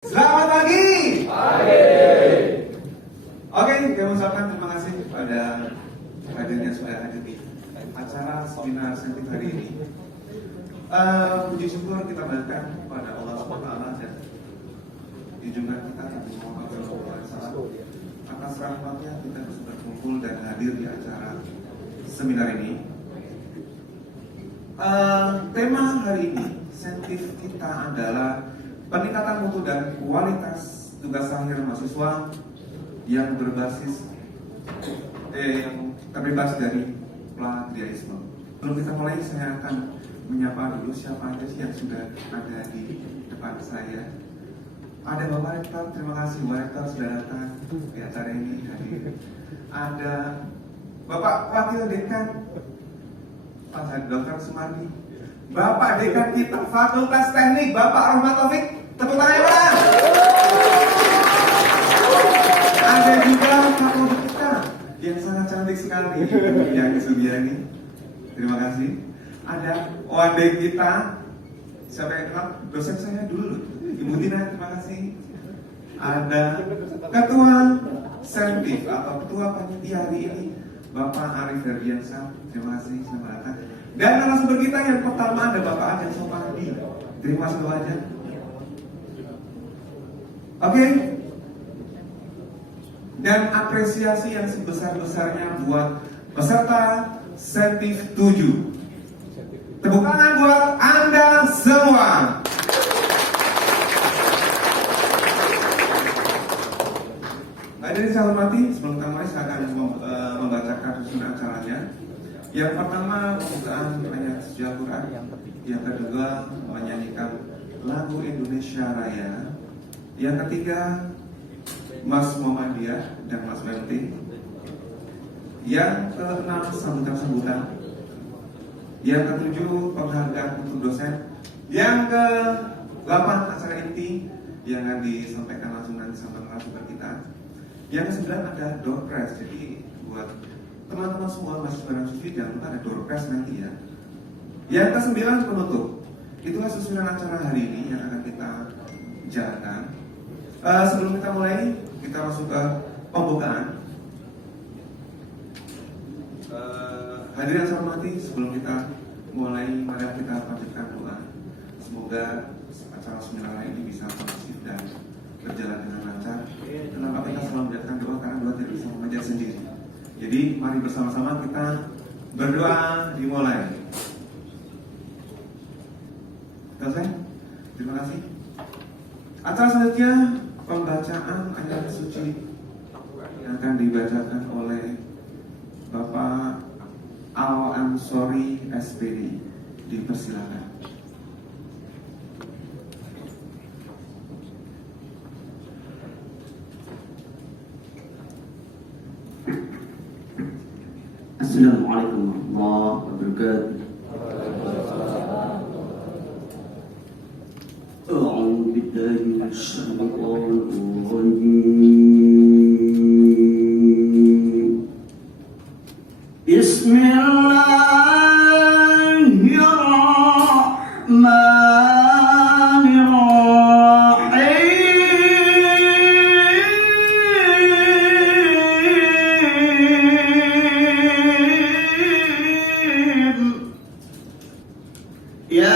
Selamat pagi. Pagi. Oke, kami ucapkan terima kasih kepada hadirnya sudah hadir di acara seminar sentif hari ini. Puji syukur kita berikan kepada Allah SWT dan junjungan kita Nabi Muhammad SAW atas rahmatnya kita bisa berkumpul dan hadir di acara seminar ini. Tema hari ini sentif kita adalah peningkatan mutu dan kualitas tugas akhir mahasiswa yang berbasis yang terbebas dari plagiarisme. Sebelum kita mulai, saya akan menyapa dulu siapa aja sih yang sudah ada di depan saya. Ada Bapak Rektor, terima kasih Bapak Rektor sudah datang di acara ini hadir. Ada Bapak Wakil Dekan, Pak Dr. Sumardi. Bapak Dekan kita Fakultas Teknik, Bapak Rahmat Taufik. Tepuk tangan Pak. Ada juga kapolri kita yang sangat cantik sekali, yang Subiani. Terima kasih. Ada OAD kita, siapa yang kenal? Dosen saya dulu, Ibu Tina. Terima kasih. Ada Ketua Sentif atau Ketua Panitia hari ini, Bapak Arif Ferdiansyah. Terima kasih, selamat datang. Dan narasumber kita yang pertama ada Bapak Ajeng Sopandi. Terima kasih Bapak Ajeng. Oke. Dan apresiasi yang sebesar-besarnya buat peserta Sentif 7. Tepuk tangan buat Anda semua. Hadirin saya hormati, sebelum kita mulai saya akan membacakan susunan acaranya. Yang pertama pembukaan ayat suci Al-Quran, yang kedua menyanyikan lagu Indonesia Raya, yang ketiga Mas Muhammadiyah dan Mas Melty, yang keenam sambutan-sambutan, yang ketujuh penghargaan untuk dosen, yang ke-8 acara inti yang akan disampaikan langsung nanti sama narasumber kita, yang ke-9 ada door prize. Jadi buat teman-teman semua mahasiswa dan mahasiswi jangan lupa ada door prize nanti ya. Yang ke-9 penutup. Itulah susunan acara hari ini yang akan kita jalankan. Sebelum kita mulai, kita masuk ke pembukaan. Hadirin saya hormati, sebelum kita mulai, mari kita panjatkan doa. Semoga acara seminar ini bisa kondusif dan berjalan dengan lancar. Kenapa kita selalu menjadikan doa? Karena doa tidak bisa mengajar sendiri. Jadi mari bersama-sama kita berdoa, dimulai. Selesai? Terima kasih. Acara selanjutnya pembacaan ayat suci yang akan dibacakan oleh Bapak Al-Ansori SPD. Dipersilakan. Assalamualaikum warahmatullahi wabarakatuh. A'udzu billahi minasyaitonir rajim. Bismillahirrahmanirrahim. Ya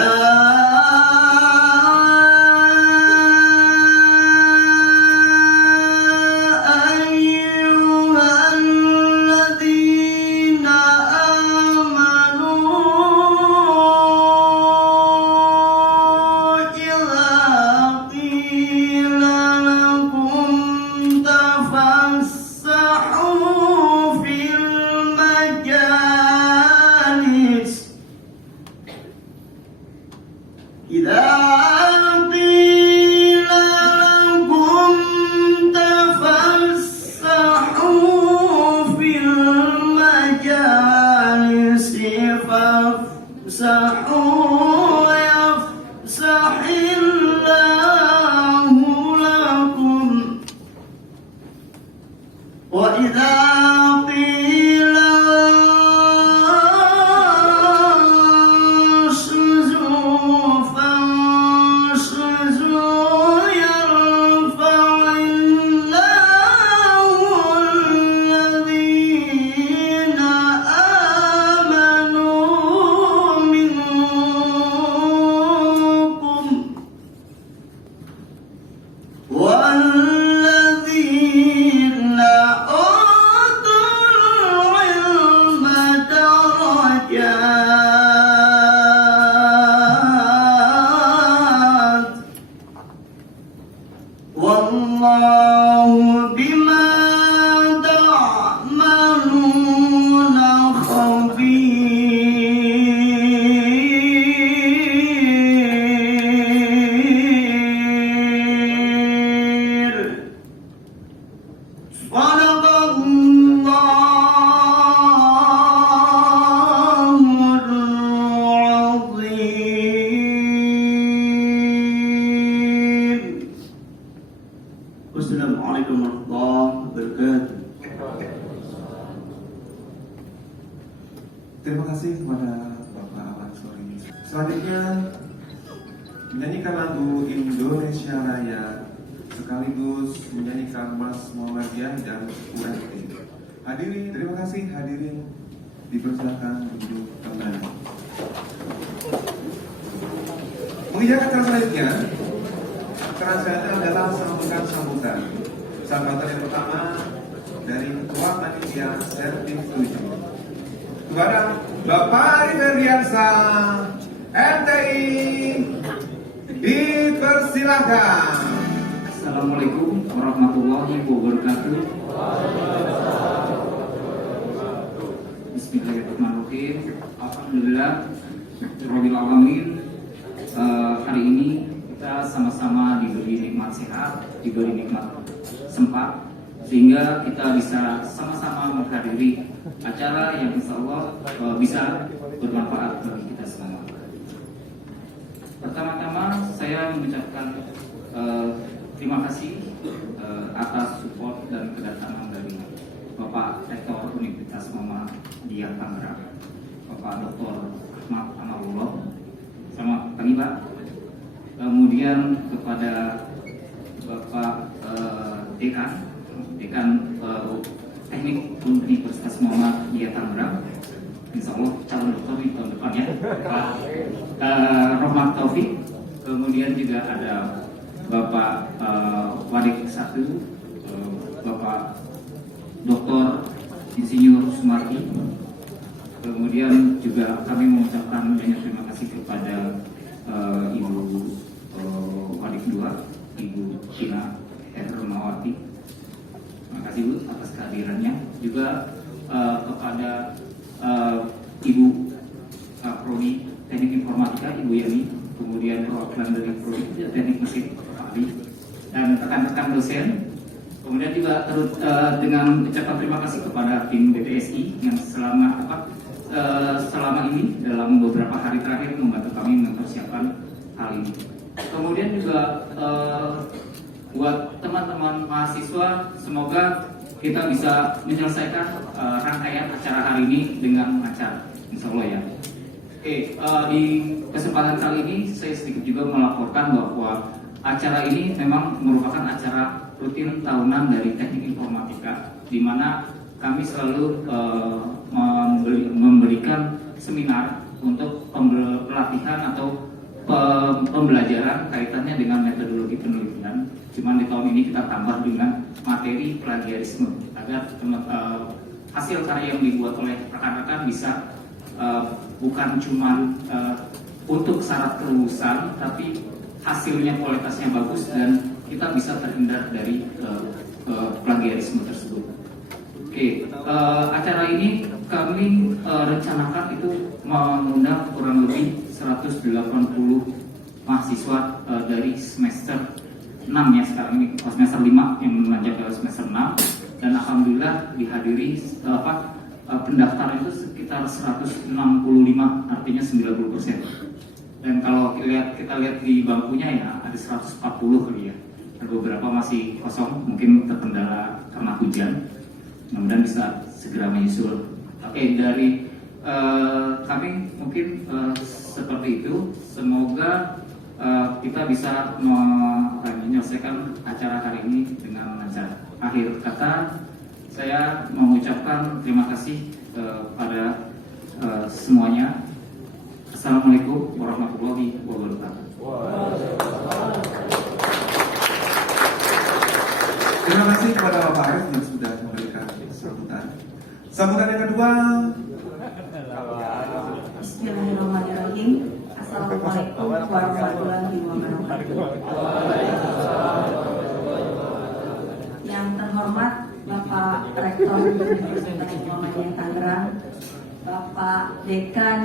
wallahu bima ta'maluna khabir. Sadaqallahul azim. Wassalamualaikum warahmatullahi wabarakatuh. Terima kasih kepada Bapak Ahmad Sori. Selanjutnya menyanyikan lagu Indonesia Raya sekaligus menyanyikan Mas Muhammadiyah dan UMT. Hadirin, terima kasih hadirin, dipersilakan duduk kembali. Menginjak acara selanjutnya, acara selanjutnya adalah sambutan. Sambutan yang pertama dari Ketua Panitia Sertif 7 kepada Bapak Arif Ferdiansyah, MTI, dipersilakan. Assalamualaikum warahmatullahi wabarakatuh. Bismillahirrahmanirrahim. Alhamdulillah Rabbil alamin. Hari ini kita sama-sama diberi nikmat sehat, diberi nikmat sempat, sehingga kita bisa sama-sama menghadiri acara yang insya Allah bisa bermanfaat bagi kita semua. Pertama-tama saya mengucapkan terima kasih atas support dan kedatangan dari Bapak Rektor Universitas Muhammadiyah Tangerang, Bapak Dr. Ahmad Amarullah. Selamat pagi Pak. Kemudian kepada Bapak Dekan Teknik Universitas Muhammadiyah Tangerang, insya Allah calon dokter di tahun depan ya, Pak Rohmat Taufik. Kemudian juga ada Bapak Wadik 1, Bapak Dr. Insinyur Sumarti. Kemudian juga kami mengucapkan banyak terima kasih kepada Ibu Wadik 2, Ibu Tina Hermawati. Terima kasih Bu atas kehadirannya. Juga kepada Ibu Prodi Teknik Informatika, Ibu Yani. Kemudian perwakilan dari Prodi Teknik Mesin, Pak Ali, dan rekan-rekan dosen. Kemudian juga dengan ucapan terima kasih kepada tim BPSI yang selama ini dalam beberapa hari terakhir membantu kami mempersiapkan hal ini. Kemudian juga buat teman-teman mahasiswa, semoga kita bisa menyelesaikan rangkaian acara hari ini dengan lancar, insya Allah ya. Oke, di kesempatan kali ini saya sedikit juga melaporkan bahwa acara ini memang merupakan acara rutin tahunan dari Teknik Informatika, di mana kami selalu memberikan seminar untuk pelatihan atau pembelajaran kaitannya dengan metodologi penelitian. Cuman di tahun ini kita tambah dengan materi plagiarisme agar hasil karya yang dibuat oleh rekan-rekan bisa bukan cuma untuk syarat kelulusan, tapi hasilnya kualitasnya bagus dan kita bisa terhindar dari plagiarisme tersebut. Oke, acara ini kami rencanakan itu mengundang kurang lebih 180 mahasiswa dari semester 6 ya sekarang ini, semester 5 yang menanjak ke semester 6, dan alhamdulillah dihadiri pendaftar itu sekitar 165, artinya 90%. Dan kalau kita lihat di bangkunya ya ada 140 kali ya. Ada beberapa masih kosong, mungkin terkendala karena hujan. Mudah-mudahan bisa segera menyusul. Oke, dari kami mungkin seperti itu. Semoga kita bisa menyelesaikan acara hari ini dengan lancar. Akhir kata, saya mengucapkan terima kasih pada semuanya. Assalamualaikum warahmatullahi wabarakatuh. Terima kasih kepada Bapak Arif yang sudah memberikan sambutan. Sambutan yang kedua. Bismillahirrahmanirrahim. Assalamualaikum warahmatullahi wabarakatuh. Universitas Muhammadiyah Tangerang, Bapak Dekan,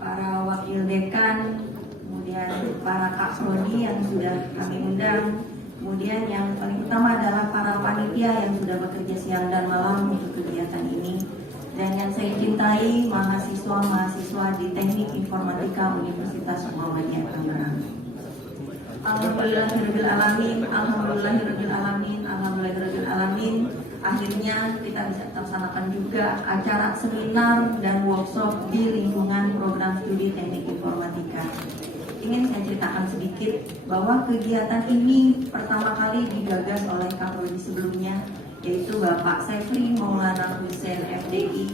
para wakil dekan, kemudian para Kak Prodi yang sudah kami undang, kemudian yang paling utama adalah para panitia yang sudah bekerja siang dan malam untuk kegiatan ini, dan yang saya cintai mahasiswa-mahasiswa di Teknik Informatika Universitas Muhammadiyah Tangerang. Alhamdulillahirrahmanirrahim, alhamdulillahirrahmanirrahim, alhamdulillahirrahmanirrahim. Akhirnya kita bisa laksanakan juga acara seminar dan workshop di lingkungan program studi Teknik Informatika. Ingin saya ceritakan sedikit bahwa kegiatan ini pertama kali digagas oleh Kapolri sebelumnya, yaitu Bapak Saifri Maulana Hussein FDI.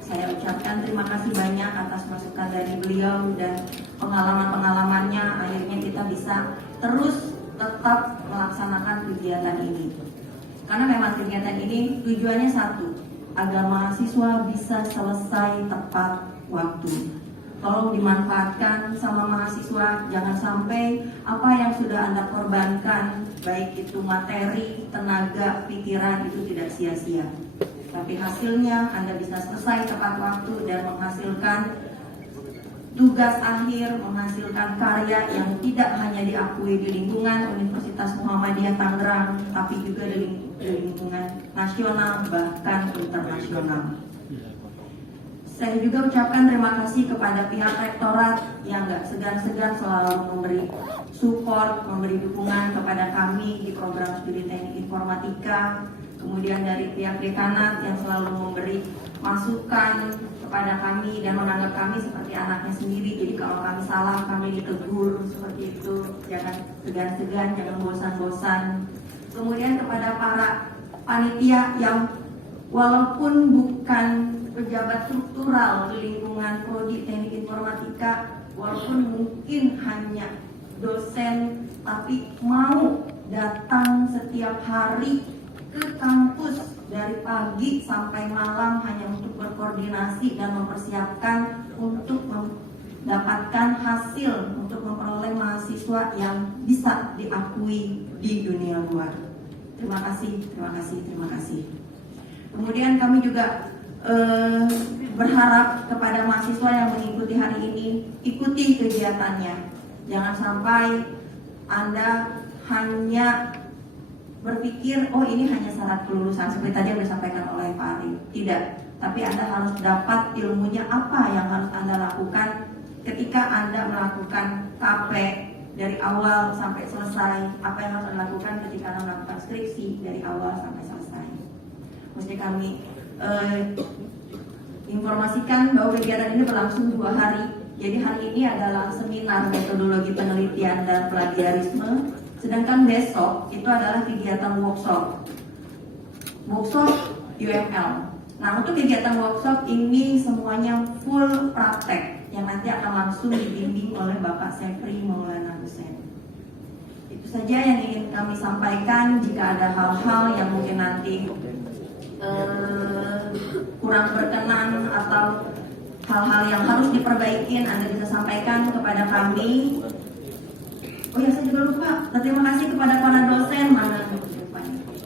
Saya ucapkan terima kasih banyak atas masukan dari beliau dan pengalaman-pengalamannya. Akhirnya kita bisa terus tetap melaksanakan kegiatan ini. Karena memang kegiatan ini tujuannya satu, agar mahasiswa bisa selesai tepat waktu. Tolong dimanfaatkan sama mahasiswa, jangan sampai apa yang sudah Anda korbankan, baik itu materi, tenaga, pikiran, itu tidak sia-sia. Tapi hasilnya Anda bisa selesai tepat waktu dan menghasilkan tugas akhir, menghasilkan karya yang tidak hanya diakui di lingkungan Universitas Muhammadiyah Tangerang, tapi juga di lingkungan nasional bahkan internasional. Saya juga ucapkan terima kasih kepada pihak rektorat yang gak segan-segan selalu memberi support, memberi dukungan kepada kami di program studi Teknik Informatika. Kemudian dari pihak dekanat yang selalu memberi masukan kepada kami dan menganggap kami seperti anaknya sendiri. Jadi kalau kami salah, kami ditegur seperti itu. Jangan segan-segan, jangan bosan-bosan. Kemudian kepada para panitia yang walaupun bukan pejabat struktural di lingkungan Prodi Teknik Informatika, walaupun mungkin hanya dosen, tapi mau datang setiap hari ke kampus dari pagi sampai malam hanya untuk berkoordinasi dan mempersiapkan untuk mendapatkan hasil untuk memperoleh mahasiswa yang bisa diakui di dunia luar. Terima kasih, terima kasih, terima kasih. Kemudian kami juga berharap kepada mahasiswa yang mengikuti hari ini, ikuti kegiatannya. Jangan sampai Anda hanya berpikir, oh ini hanya syarat kelulusan seperti tadi yang disampaikan oleh Pak Ari. Tidak, tapi Anda harus dapat ilmunya apa yang harus Anda lakukan ketika Anda melakukan KP dari awal sampai selesai. Apa yang harus Anda lakukan ketika Anda melakukan skripsi dari awal sampai selesai. Mesti kami informasikan bahwa kegiatan ini berlangsung 2 hari. Jadi hari ini adalah seminar metodologi penelitian dan plagiarisme. Sedangkan besok itu adalah kegiatan workshop UML. Nah, untuk kegiatan workshop ini semuanya full praktek yang nanti akan langsung dibimbing oleh Bapak Saifri Maulana Hussein. Itu saja yang ingin kami sampaikan. Jika ada hal-hal yang mungkin nanti kurang berkenan atau hal-hal yang harus diperbaiki, Anda bisa sampaikan kepada kami. Oh ya, saya juga lupa. Terima kasih kepada para dosen.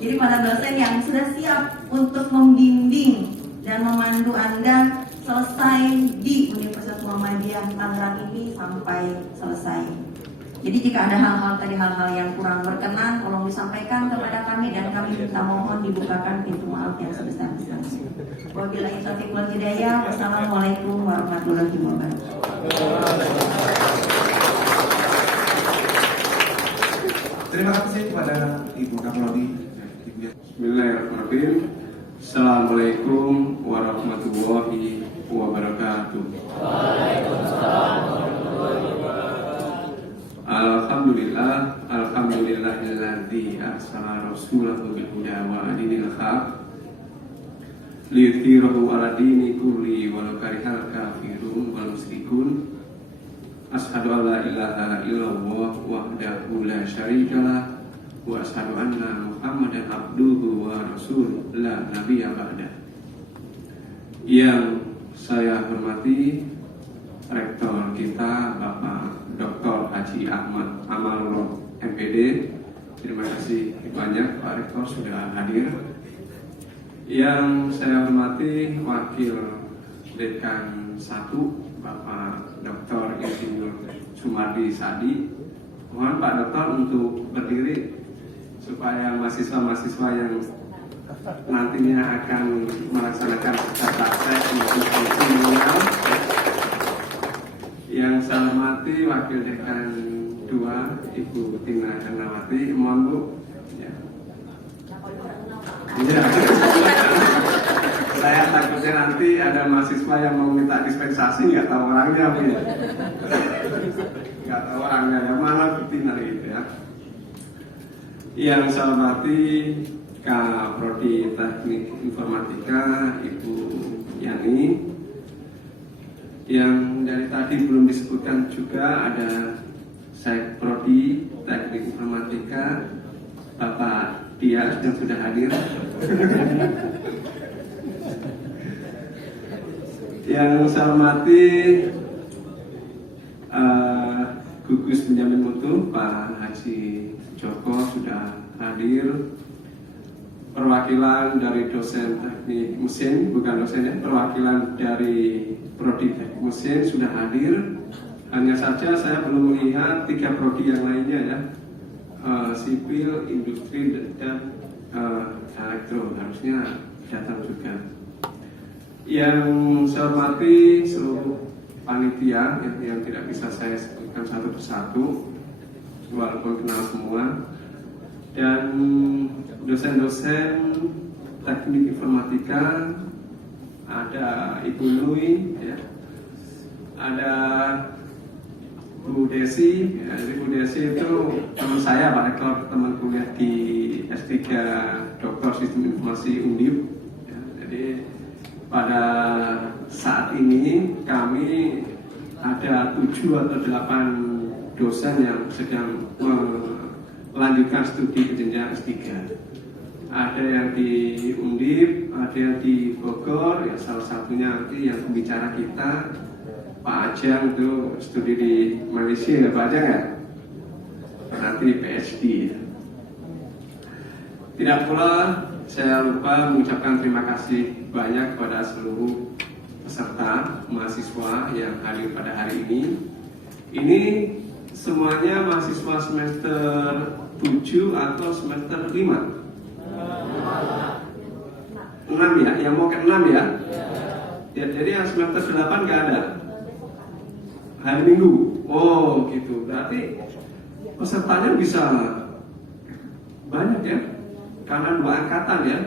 Jadi para dosen yang sudah siap untuk membimbing dan memandu Anda selesai di Universitas Muhammadiyah Tangerang ini sampai selesai. Jadi jika ada hal-hal yang kurang berkenan, tolong disampaikan kepada kami dan kami minta mohon dibukakan pintu maaf yang sebesar-besarnya. Wabillahi taufiq wal hidayah. Wassalamualaikum warahmatullahi wabarakatuh. Terima kasih kepada Ibu Kapolri. Bismillahirrahmanirrahim. Assalamualaikum warahmatullahi wabarakatuh. Alhamdulillah, alhamdulillahilladzi arsala rasulahu bil huda wa dinil haq liyudhhirahu 'ala dini kulli walau karihal kafirun wal musyrikun. Asyhadu an la ilaha illallah wahdahu la syarikalah wa asyhadu anna Muhammadan abduhu wa rasuluh la nabiyya ba'dah. Yang saya hormati Rektor kita Bapak Dr. Haji Ahmad Amalullah MPD. Terima kasih banyak Pak Rektor sudah hadir. Yang saya hormati Wakil Dekan 1 Bapak Dr. Insinyur Sumardi Sadi. Mohon Pak Dokter untuk berdiri supaya mahasiswa-mahasiswa yang nantinya akan melaksanakan praktek untuk kriminal. Yang saya hormati Wakil Dekan 2 Ibu Tina Hernawati. Mohon Bu. Ya. Ya. Saya takutnya nanti ada mahasiswa yang mau minta dispensasi, nggak tahu orangnya Bu ya. Nggak tahu orangnya, yang mana Bu Tina gitu ya. Yang saya hormati Prodi Teknik Informatika Ibu Yani. Yang dari tadi belum disebutkan juga ada Prodi Teknik Informatika Bapak Dias yang sudah hadir. Yang saya hormati Gugus Penjamin Mutu Pak Haji Joko sudah hadir. Perwakilan dari dosen teknik mesin, bukan dosen ya, perwakilan dari prodi teknik mesin sudah hadir. Hanya saja saya belum melihat 3 prodi yang lainnya ya, sipil, industri dan elektro, harusnya datang juga. Yang saya hormati seluruh panitia yang tidak bisa saya sebutkan satu persatu, walaupun kenal semua, dan dosen-dosen teknik informatika, ada Ibu Nui, ya, ada Bu Desi. Ya, Bu Desi itu teman saya, Pak Rektor, teman kuliah di S3 Doktor Sistem Informasi Undip. Ya, jadi pada saat ini kami ada 7 atau 8 dosen yang sedang melanjutkan studi ke jenjang S3. Ada yang di Undip, ada yang di Bogor, ya salah satunya nanti yang pembicara kita Pak Ajang itu studi di Malaysia ya Pak Ajang ya, nanti PhD. Tidak pula saya lupa mengucapkan terima kasih banyak kepada seluruh peserta mahasiswa yang hadir pada hari ini. Ini semuanya mahasiswa semester 7 atau semester 5? 6 ya, yang mau ke 6 ya? Ya, jadi yang semester 8 nggak ada? Hari Minggu? Oh gitu, berarti pesertanya bisa banyak ya? Karena 2 angkatan ya?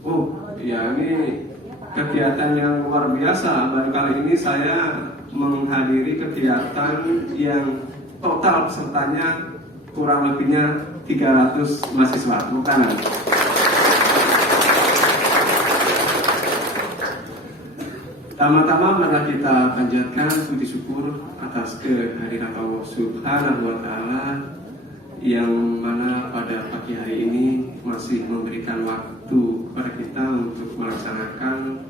Oh ya, ini kegiatan yang luar biasa. Baru kali ini saya menghadiri kegiatan yang total pesertanya kurang lebihnya 300 mahasiswa. Tepuk tangan. Tama-tama mari kita panjatkan puji syukur atas kehadiran Allah Subhanahu wa Ta'ala yang mana pada pagi hari ini masih memberikan waktu kepada kita untuk melaksanakan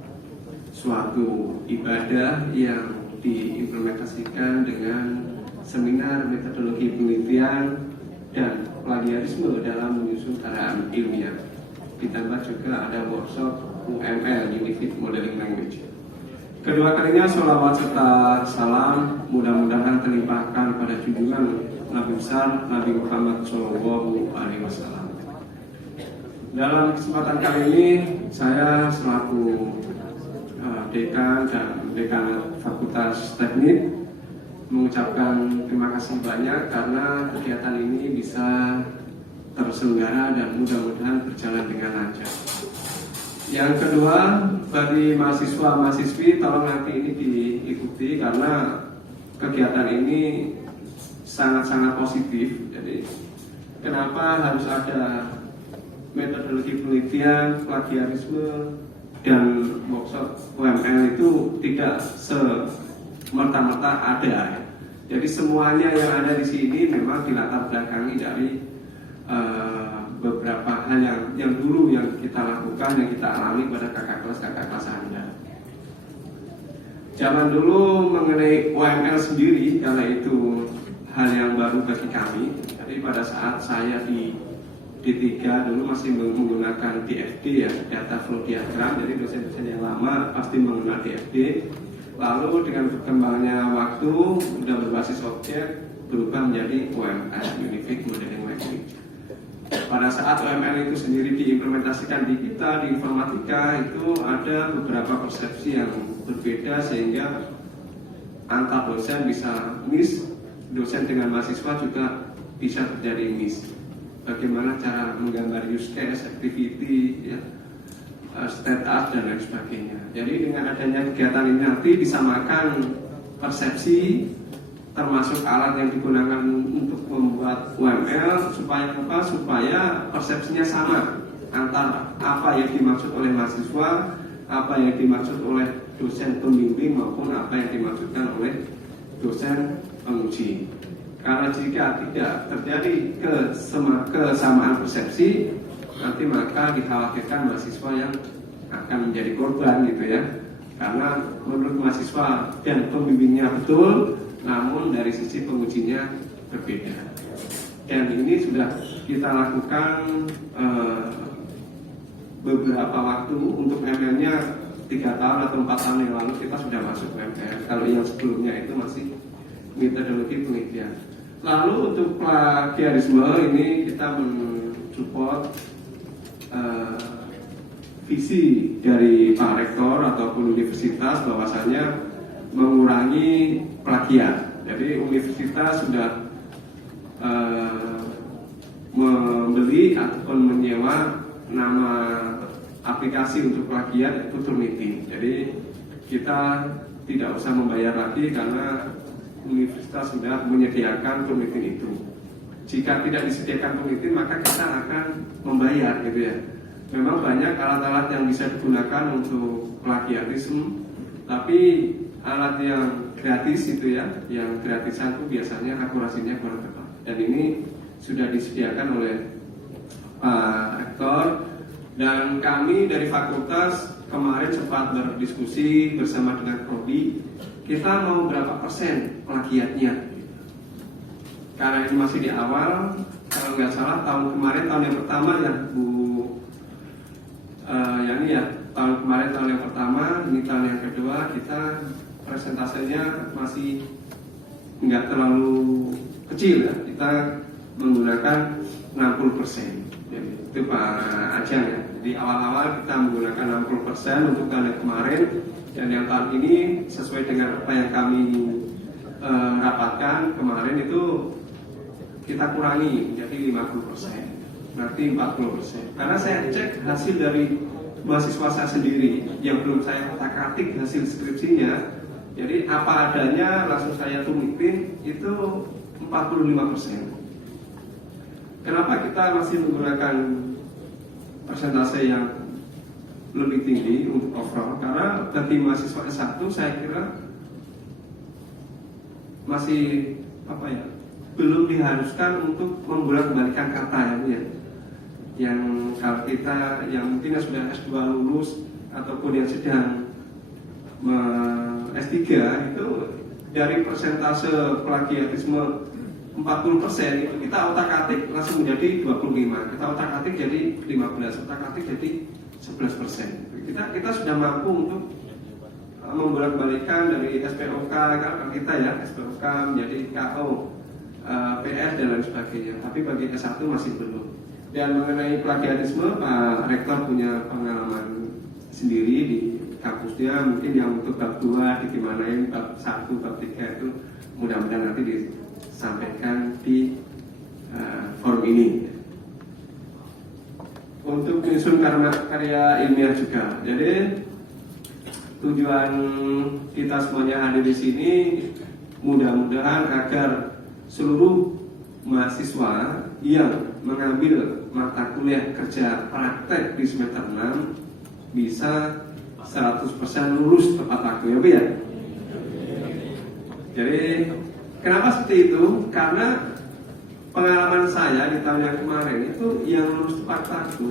suatu ibadah yang diimplementasikan dengan seminar metodologi penelitian dan plagiarisme dalam menyusun karya ilmiah. Ditambah juga ada workshop UML, Unified Modeling Language. Kedua kalinya sholawat serta salam mudah-mudahan terlimpahkan pada junjungan Nabi besar Nabi Muhammad SAW. Dalam kesempatan kali ini saya selaku dekan dan dekan Fakultas Teknik mengucapkan terima kasih banyak karena kegiatan ini bisa terselenggara dan mudah-mudahan berjalan dengan lancar. Yang kedua, bagi mahasiswa-mahasiswi tolong nanti ini diikuti karena kegiatan ini sangat-sangat positif. Jadi kenapa harus ada metodologi penelitian, plagiarisme, dan workshop UML itu tidak semerta-merta ada. Jadi semuanya yang ada di sini memang dilatar belakangi dari beberapa hal yang dulu yang kita lakukan, yang kita alami pada kakak kelas Anda. Zaman dulu mengenai UML sendiri, karena itu hal yang baru bagi kami. Jadi pada saat saya di D3 dulu masih menggunakan DFD ya, data flow diagram. Jadi dosen-dosen yang lama pasti mengenal DFD. Lalu dengan berkembangnya waktu sudah berbasis objek berubah menjadi UML, Unified Modeling Language. Pada saat UML itu sendiri diimplementasikan di kita, di informatika, itu ada beberapa persepsi yang berbeda sehingga antar dosen bisa miss, dosen dengan mahasiswa juga bisa terjadi miss. Bagaimana cara menggambar use case, activity, ya, status dan lain sebagainya. Jadi dengan adanya kegiatan ini nanti disamakan persepsi termasuk alat yang digunakan untuk membuat UML supaya apa? Supaya persepsinya sama antara apa yang dimaksud oleh mahasiswa, apa yang dimaksud oleh dosen pembimbing maupun apa yang dimaksudkan oleh dosen penguji. Karena jika tidak terjadi kesamaan persepsi, nanti maka dikhawatirkan mahasiswa yang akan menjadi korban gitu ya. Karena menurut mahasiswa dan pembimbingnya betul, namun dari sisi pengujinya berbeda. Dan ini sudah kita lakukan beberapa waktu. Untuk ML-nya 3 tahun atau 4 tahun yang lalu kita sudah masuk ML. Kalau yang sebelumnya itu masih metodologi penelitian. Lalu untuk plagiarisme ini kita mensupport visi dari Pak Rektor ataupun universitas bahwasanya mengurangi plagiat. Jadi universitas sudah membeli ataupun menyewa nama aplikasi untuk plagiat itu Turnitin. Jadi kita tidak usah membayar lagi karena universitas sudah menyediakan Turnitin itu. Jika tidak disediakan Turnitin maka kita akan membayar gitu ya. Memang banyak alat-alat yang bisa digunakan untuk plagiarisme, tapi alat yang gratis itu ya, yang gratisan itu biasanya akurasinya kurang tepat. Dan ini sudah disediakan oleh Pak Rektor, dan kami dari fakultas kemarin sempat berdiskusi bersama dengan Prodi, kita mau berapa persen plagiatnya. Karena ini masih di awal, kalau nggak salah tahun kemarin, tahun yang pertama ya Bu Yani ya, tahun kemarin tahun yang pertama, ini tahun yang kedua, kita presentasenya masih nggak terlalu kecil ya. Kita menggunakan 60%. Jadi itu Pak Ajang ya. Jadi awal-awal kita menggunakan 60% untuk tahun yang kemarin, dan yang tahun ini sesuai dengan apa yang kami rapatkan kemarin itu kita kurangi menjadi 50%. Berarti 40%. Karena saya cek hasil dari mahasiswa saya sendiri yang belum saya otak-atik hasil skripsinya, jadi apa adanya langsung saya tulisin itu 45%. Kenapa kita masih menggunakan persentase yang lebih tinggi untuk overall? Karena bagi mahasiswa S1 saya kira masih belum diharuskan untuk membolak-balikan kata ya. Yang kalau kita yang mungkin sudah S2 lulus ataupun yang sedang S3 itu dari persentase plagiarisme 40% itu kita otak-atik langsung menjadi 25, kita otak-atik jadi 15, otak-atik jadi 11%. Kita sudah mampu untuk membolak-balikan dari SPOK kan kita ya, SPOK menjadi KO, PS dan lain sebagainya. Tapi bagi S1 masih belum. Dan mengenai plagiarisme, Pak Rektor punya pengalaman sendiri di kampusnya. Mungkin yang untuk bab 2 digimanain, bab 1, bab 3 itu mudah-mudahan nanti disampaikan di forum ini. Untuk menyusun karya ilmiah juga. Jadi tujuan kita semuanya hadir di sini mudah-mudahan agar seluruh mahasiswa yang mengambil mata kuliah kerja praktek di semester 6 bisa 100% lulus tepat waktu ya. Jadi kenapa seperti itu? Karena pengalaman saya di tahun yang kemarin itu yang lulus tepat waktu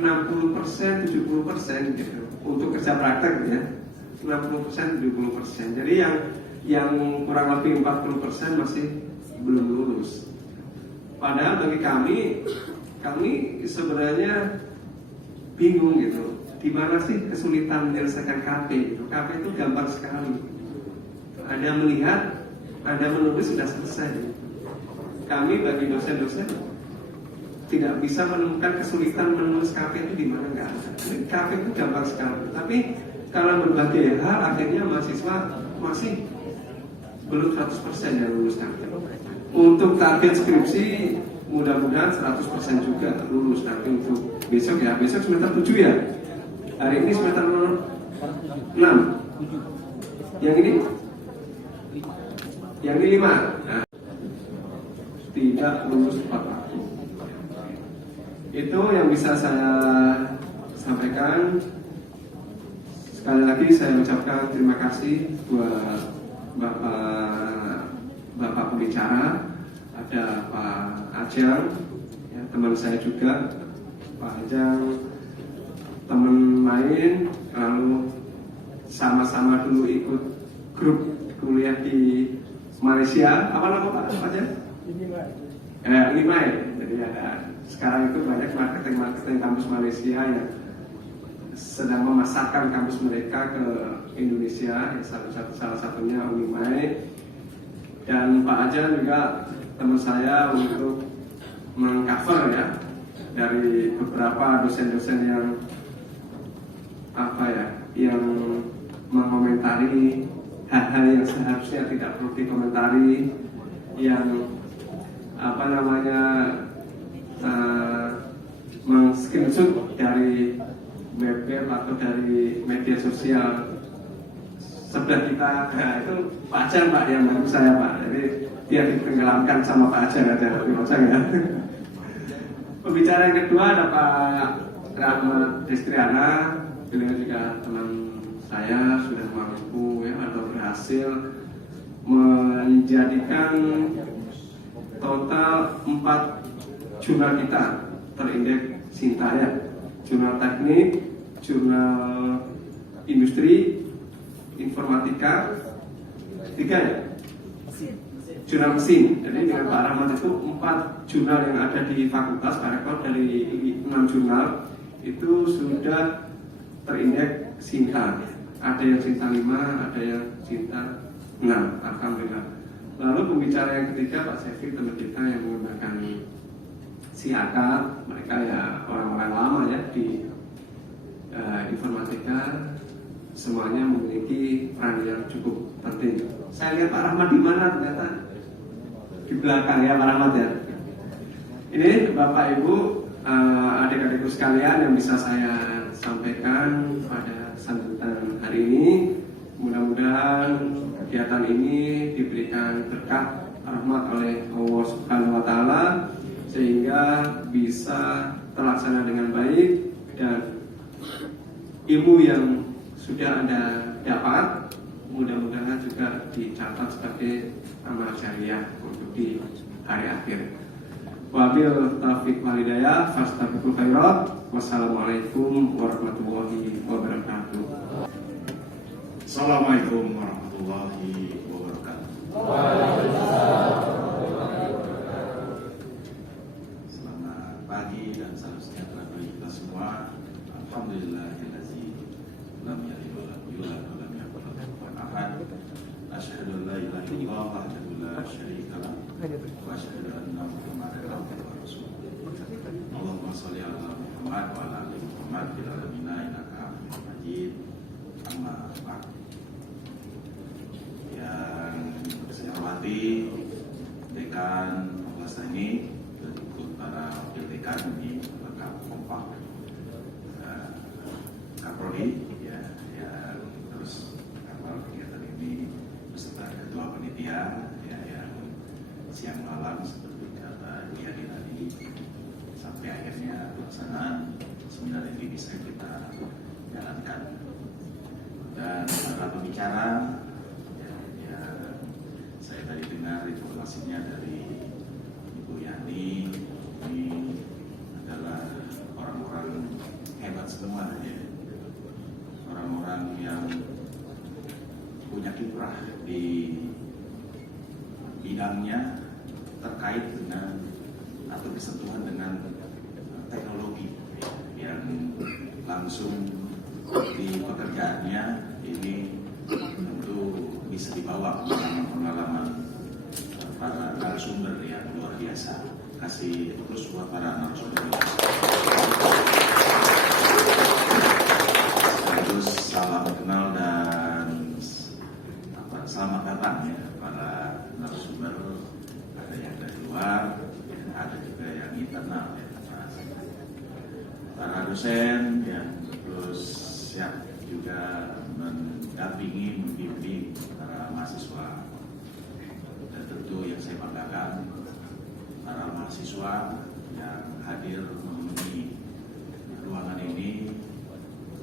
60%, 70% gitu. Untuk kerja praktek ya 60%, 70%. Jadi yang kurang lebih 40% masih belum lulus. Padahal bagi kami kami sebenarnya bingung gitu, di mana sih kesulitan menyelesaikan KP gitu. KP itu gampang sekali, Anda melihat, Anda menulis sudah selesai. Kami bagi dosen-dosen tidak bisa menemukan kesulitan menulis KP itu di mana, nggak ada. KP itu gampang sekali, tapi karena berbagai hal akhirnya mahasiswa masih belum 100% yang lulus KP. Untuk target skripsi mudah-mudahan 100% juga lulus. Nanti untuk besok ya, besok semester 7 ya. Hari ini semester 6. Yang ini? Yang ini 5. Nah, tidak lulus tepat waktu. Itu yang bisa saya sampaikan. Sekali lagi saya ucapkan terima kasih buat Bapak pembicara, ada Pak Ajang, ya, teman saya juga, Pak Ajang, teman lain, lalu sama-sama dulu ikut grup kuliah di Malaysia. Apa nama Pak Ajang? Limai. Jadi ada sekarang itu banyak marketing kampus Malaysia yang sedang memasarkan kampus mereka ke Indonesia. Salah satunya Limai. Dan Pak Ajang juga teman saya untuk mengcover ya dari beberapa dosen-dosen yang yang mengomentari hal-hal yang seharusnya tidak perlu dikomentari, yang meng-screenshot dari web atau dari media sosial sebelah kita. Nah, itu Pak Ajang Pak yang bantu saya Pak. Jadi dia ditenggelamkan sama Pak Ajang aja, Pak Ajang ya. Pembicara yang kedua ada Pak Rahmat Destriana. Beliau juga teman saya, sudah mampu ya atau berhasil menjadikan total 4 jurnal kita terindeks Sinta ya. Jurnal teknik, jurnal industri, informatika, 3 ya? Jurnal mesin. Jadi dengan Pak Rahmat itu 4 jurnal yang ada di fakultas Pak Rektor dari 6 jurnal itu sudah terindeks Sinta. Ada yang Sinta 5, ada yang Sinta 6. Alhamdulillah. Lalu pembicara yang ketiga Pak Sefi, teman kita yang menggunakan SIAK. Mereka ya orang-orang lama ya di informatika. Semuanya memiliki peran yang cukup penting. Saya lihat Pak Rahmat di mana, ternyata di belakang ya Pak Rahmat ya. Ini Bapak Ibu, adik-adikku sekalian yang bisa saya sampaikan pada sambutan hari ini. Mudah-mudahan kegiatan ini diberikan berkah rahmat oleh Allah Subhanahu wa Ta'ala sehingga bisa terlaksana dengan baik, dan ilmu yang sudah Anda dapat mudah-mudahan juga dicatat sebagai amal jariah untuk di hari akhir. Wabil taufiq wal hidayah, fastabiqul khairat. Wassalamualaikum warahmatullahi wabarakatuh. Assalamualaikum warahmatullahi wabarakatuh. Selamat pagi dan salam sejahtera bagi kita semua. Alhamdulillahillazi lam yalid wa lam yulad wa lam yakul lahu kufuwan ahad. Asyhadu an la ilaha illallah wahdahu la syarika lah wa asyhadu anna Muhammadan abduhu wa rasuluh. Allahumma shalli ala Muhammad wa ala ali Muhammad fil alamin innaka Hamidum Majid. Amma ba'd. Yang saya hormati Dekan Fakultas Teknik dan ikut para wakil dekan ini lengkap kompak, Kaprodi ya, yang terus mengawal kegiatan ini beserta ketua panitia ya, yang siang malam seperti kata dia tadi sampai akhirnya pelaksanaan seminar ini bisa kita jalankan. Dan para pembicara ya, saya tadi dengar informasinya dari Ibu Yani, ini adalah orang-orang hebat semua ya, orang-orang yang punya kiprah di bidangnya terkait dengan atau bersentuhan dengan teknologi yang langsung di pekerjaannya ini tentu bisa dibawa pengalaman para narasumber yang luar biasa. Kasih terus buat para narasumber. Sekaligus salam kenal dan selamat datang ya para narasumber, ada yang dari luar, ada juga yang internal ya, para dosen yang terus siap juga mendampingi, membimbing para mahasiswa. Dan tentu yang saya banggakan para mahasiswa yang hadir memenuhi ruangan ini.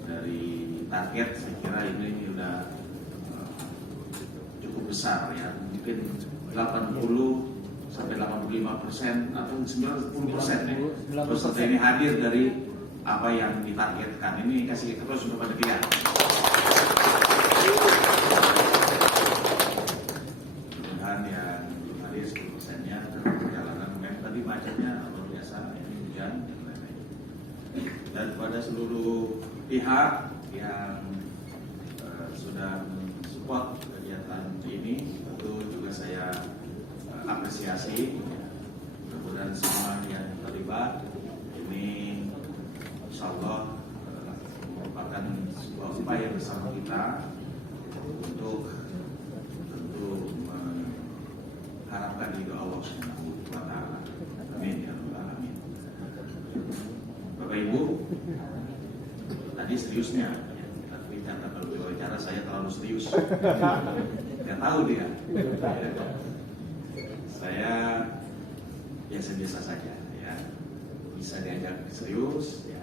Dari target saya kira ini sudah cukup besar ya, mungkin 80 sampai 85% atau 90% ya. Peserta ini hadir dari apa yang ditargetkan. Ini kasih terus kepada kita. Mudah-mudahan yang belum hadir 10%-nya dalam perjalanan memang tadi macetnya luar biasa, ini hujan dan lain-lain. Dan kepada seluruh pihak yang sudah mensupport kegiatan ini, tentu juga saya apresiasi. Mudah-mudahan semua yang terlibat ini insya Allah merupakan sebuah upaya bersama kita untuk tentu mengharapkan ridho Allah Subhanahu wa Ta'ala. Amin ya rabbal alamin. Bapak Ibu, tadi seriusnya, tapi ternyata kalau diwawancara saya terlalu serius. Nggak tahu dia. Saya biasa-biasa saja ya. Bisa diajak serius ya.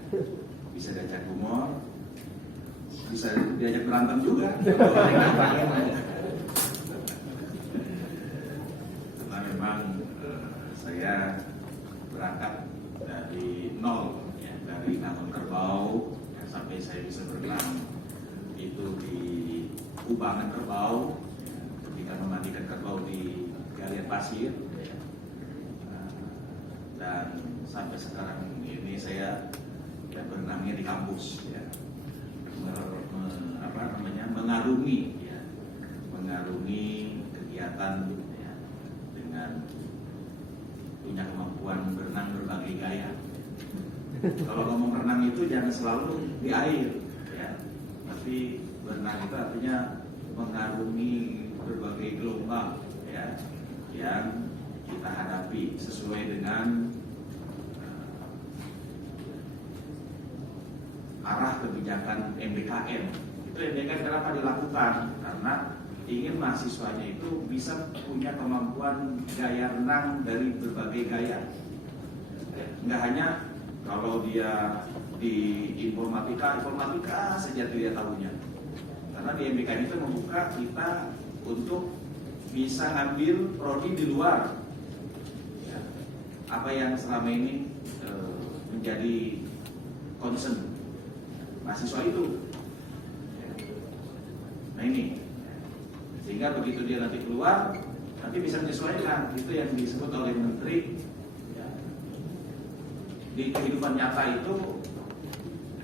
Bisa diajak humor, bisa diajak berantem juga. Karena memang saya berangkat dari nol ya, dari Kampung Kerbau ya, sampai saya bisa berenang itu di Kubangan Kerbau ya, ketika memandikan kerbau di galian pasir ya. Dan sampai sekarang ini saya berenangnya di kampus ya, mengarungi kegiatan ya, dengan punya kemampuan berenang berbagai gaya. Kalau ngomong renang itu jangan selalu di air ya, tapi berenang itu artinya mengarungi berbagai gelombang ya, yang kita hadapi sesuai dengan arah kebijakan MBKM. Itu MBKM kenapa dilakukan? Karena ingin mahasiswanya itu bisa punya kemampuan gaya renang dari berbagai gaya. Enggak hanya kalau dia di informatika saja dia tahunya. Karena di MBKM itu membuka kita untuk bisa ngambil prodi di luar. Ya. Apa yang selama ini menjadi concern mahasiswa itu. Nah ini, sehingga begitu dia nanti keluar, nanti bisa menyesuaikan. Itu yang disebut oleh Menteri ya. Di kehidupan nyata itu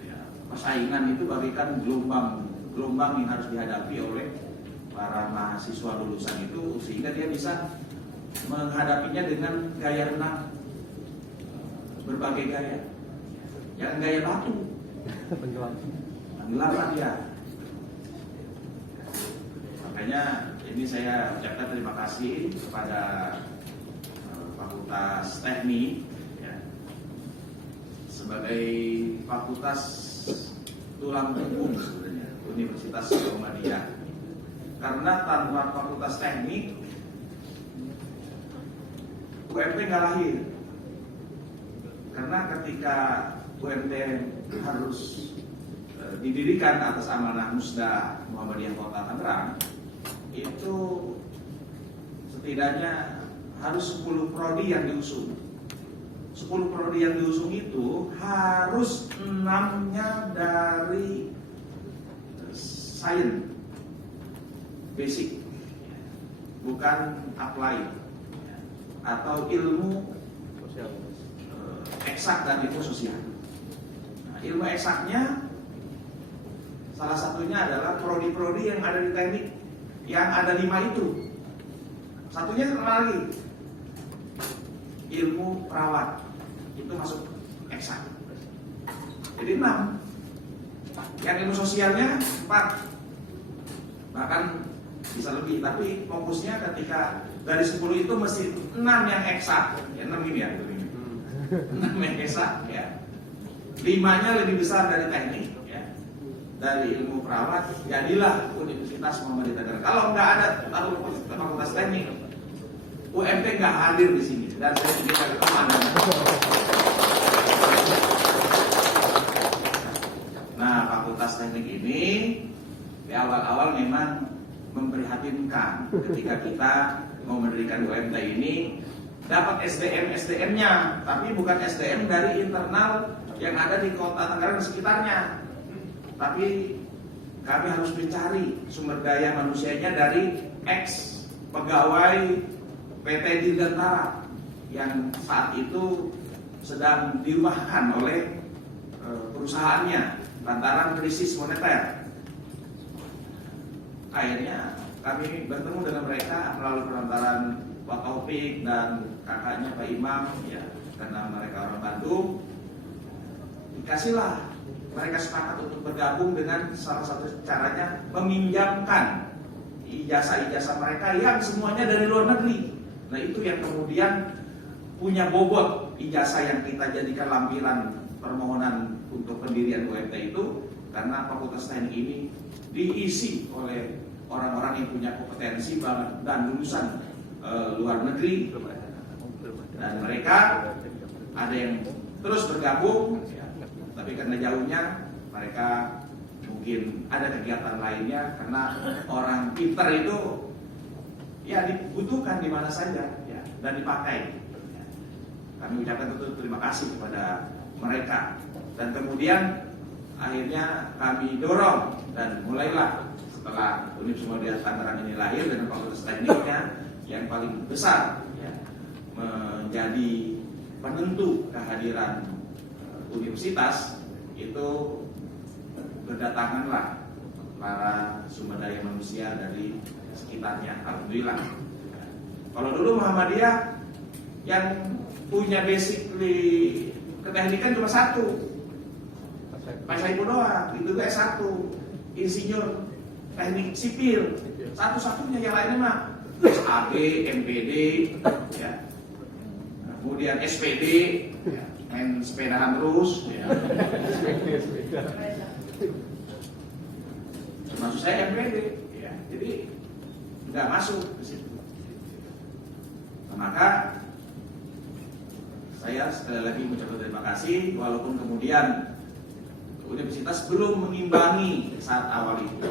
ya, persaingan itu bagaikan gelombang yang harus dihadapi oleh para mahasiswa lulusan itu, sehingga dia bisa menghadapinya dengan gaya renang berbagai gaya. Jangan gaya batu. Tenggelam dia. Makanya ini saya ucapkan terima kasih kepada Fakultas Teknik ya, sebagai fakultas tulang punggung sebenarnya Universitas Muhammadiyah. Karena tanpa Fakultas Teknik UMT nggak lahir. Karena ketika UMT harus didirikan atas amanah Musda Muhammadiyah Kota Tangerang, itu setidaknya harus 10 prodi yang diusung. 10 prodi yang diusung itu harus 6-nya dari sains basic, bukan applied atau ilmu eksak dan ilmu sosial. Nah, ilmu eksaknya salah satunya adalah prodi-prodi yang ada di teknik, yang ada 5 itu. Satunya lagi, ilmu perawat, itu masuk eksak. Jadi 6. Yang ilmu sosialnya 4, bahkan bisa lebih. Tapi fokusnya ketika dari 10 itu mesti 6 yang eksak, ya 6 ini ya, 6 yang eksak ya. 5-nya lebih besar dari teknik. Dari ilmu perawat, jadilah Universitas Muhammadiyah Tangerang. Kalau nggak ada fakultas teknik, UMT nggak hadir di sini. Dan saya juga kemana. Nah, fakultas teknik ini di awal-awal memang memprihatinkan ketika kita mau mendirikan UMT ini dapat SDM-nya, tapi bukan SDM dari internal yang ada di kota Tangerang dan sekitarnya. Tapi kami harus mencari sumber daya manusianya dari ex pegawai PT Dirgantara yang saat itu sedang dirumahkan oleh perusahaannya lantaran krisis moneter. Akhirnya kami bertemu dengan mereka melalui perantaran Pak Taufik dan kakaknya Pak Imam, ya, karena mereka orang Bandung. Dikasihlah, mereka sepakat untuk bergabung dengan salah satu caranya meminjamkan ijazah-ijazah mereka yang semuanya dari luar negeri. Nah, itu yang kemudian punya bobot ijazah yang kita jadikan lampiran permohonan untuk pendirian UMT itu, karena fakultas teknik ini diisi oleh orang-orang yang punya kompetensi dan lulusan luar negeri, dan mereka ada yang terus bergabung. Tapi karena jauhnya, mereka mungkin ada kegiatan lainnya, karena orang pintar itu ya dibutuhkan di mana saja, ya, dan dipakai. Ya. Kami ucapkan terima kasih kepada mereka. Dan kemudian akhirnya kami dorong, dan mulailah setelah Universitas Muhammadiyah Tangerang ini lahir dengan fakultas tekniknya yang paling besar, ya, menjadi penentu kehadiran universitas, itu berdatanganlah para sumber daya manusia dari sekitarnya. Alhamdulillah. Kalau dulu Muhammadiyah yang punya basic keteknikan cuma 1, Pak Saiful doang, itu S1, insinyur teknik sipil, satu-satunya. Yang lainnya mah SAB, MPD, ya, kemudian SPD, ya, main sepedahan terus, ya. Maksud saya MPD, ya. Jadi nggak masuk ke situ. Nah, maka saya sekali lagi mengucapkan terima kasih, walaupun kemudian universitas belum mengimbangi saat awal itu,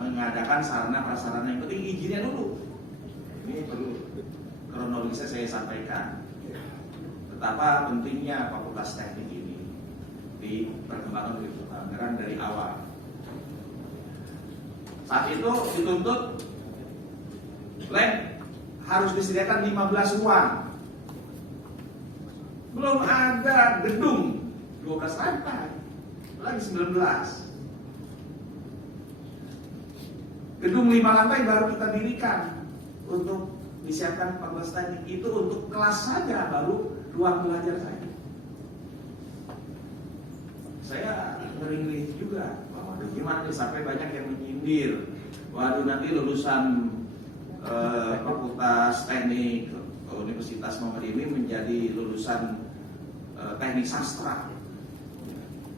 mengadakan sarana prasarana. Yang penting izinnya dulu. Ini perlu kronologisnya saya sampaikan. Betapa pentingnya fakultas teknik ini di perkembangan Universitas Tangerang dari awal. Saat itu dituntut lab harus disediakan 15 ruang. Belum ada gedung 12 lantai, lagi 19. Gedung 5 lantai baru kita dirikan untuk disiapkan fakultas teknik. Itu untuk kelas saja, baru ruang belajar saja. Saya ngeri juga bahwa gimana sampai banyak yang menyindir, waduh nanti lulusan fakultas teknik Universitas Muhammadiyah ini menjadi lulusan teknik sastra,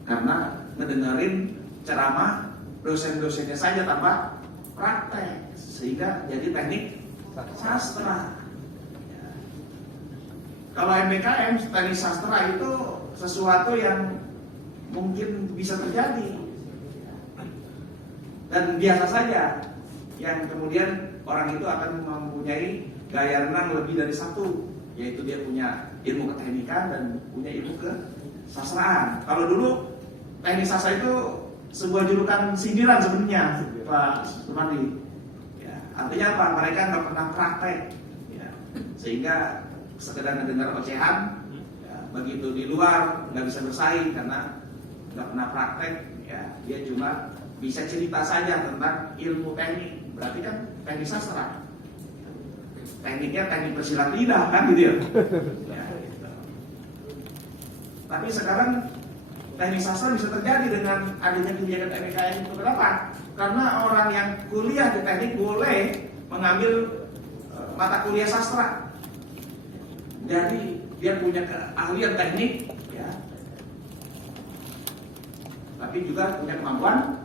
karena ngedengerin ceramah dosen-dosennya saja tanpa praktek, sehingga jadi teknik sastra. Kalau MBKM teknik sastra itu sesuatu yang mungkin bisa terjadi dan biasa saja, yang kemudian orang itu akan mempunyai gaya renang lebih dari 1, yaitu dia punya ilmu keteknikan dan punya ilmu kesastraan. Kalau dulu teknik sastra itu sebuah julukan sindiran sebenarnya, Pak Sumandi. Ya, artinya apa? Mereka nggak pernah praktek, ya, sehingga sekedar mendengar ocehan, ya, begitu di luar nggak bisa bersaing karena nggak pernah praktek, ya, dia cuma bisa cerita saja tentang ilmu teknik, berarti kan teknik sastra, tekniknya teknik bersilat lidah kan gitu ya. Ya, gitu. Tapi sekarang teknik sastra bisa terjadi dengan adanya kegiatan TMKN itu. Kenapa? Karena orang yang kuliah di teknik boleh mengambil mata kuliah sastra. Jadi dia punya keahlian teknik, ya, tapi juga punya kemampuan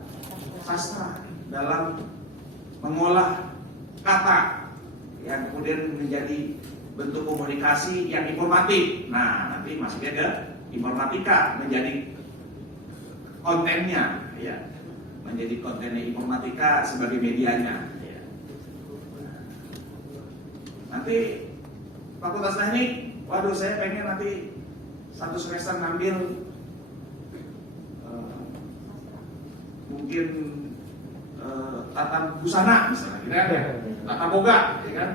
sastra dalam mengolah kata yang kemudian menjadi bentuk komunikasi yang informatif. Nah, nanti masuknya ke informatika, menjadi kontennya, ya, menjadi kontennya informatika sebagai medianya. Ya. Nanti Fakultas Teknik, waduh saya pengen nanti satu semester ngambil mungkin tata busana misalnya, gitu kan? Tata boga, ya kan?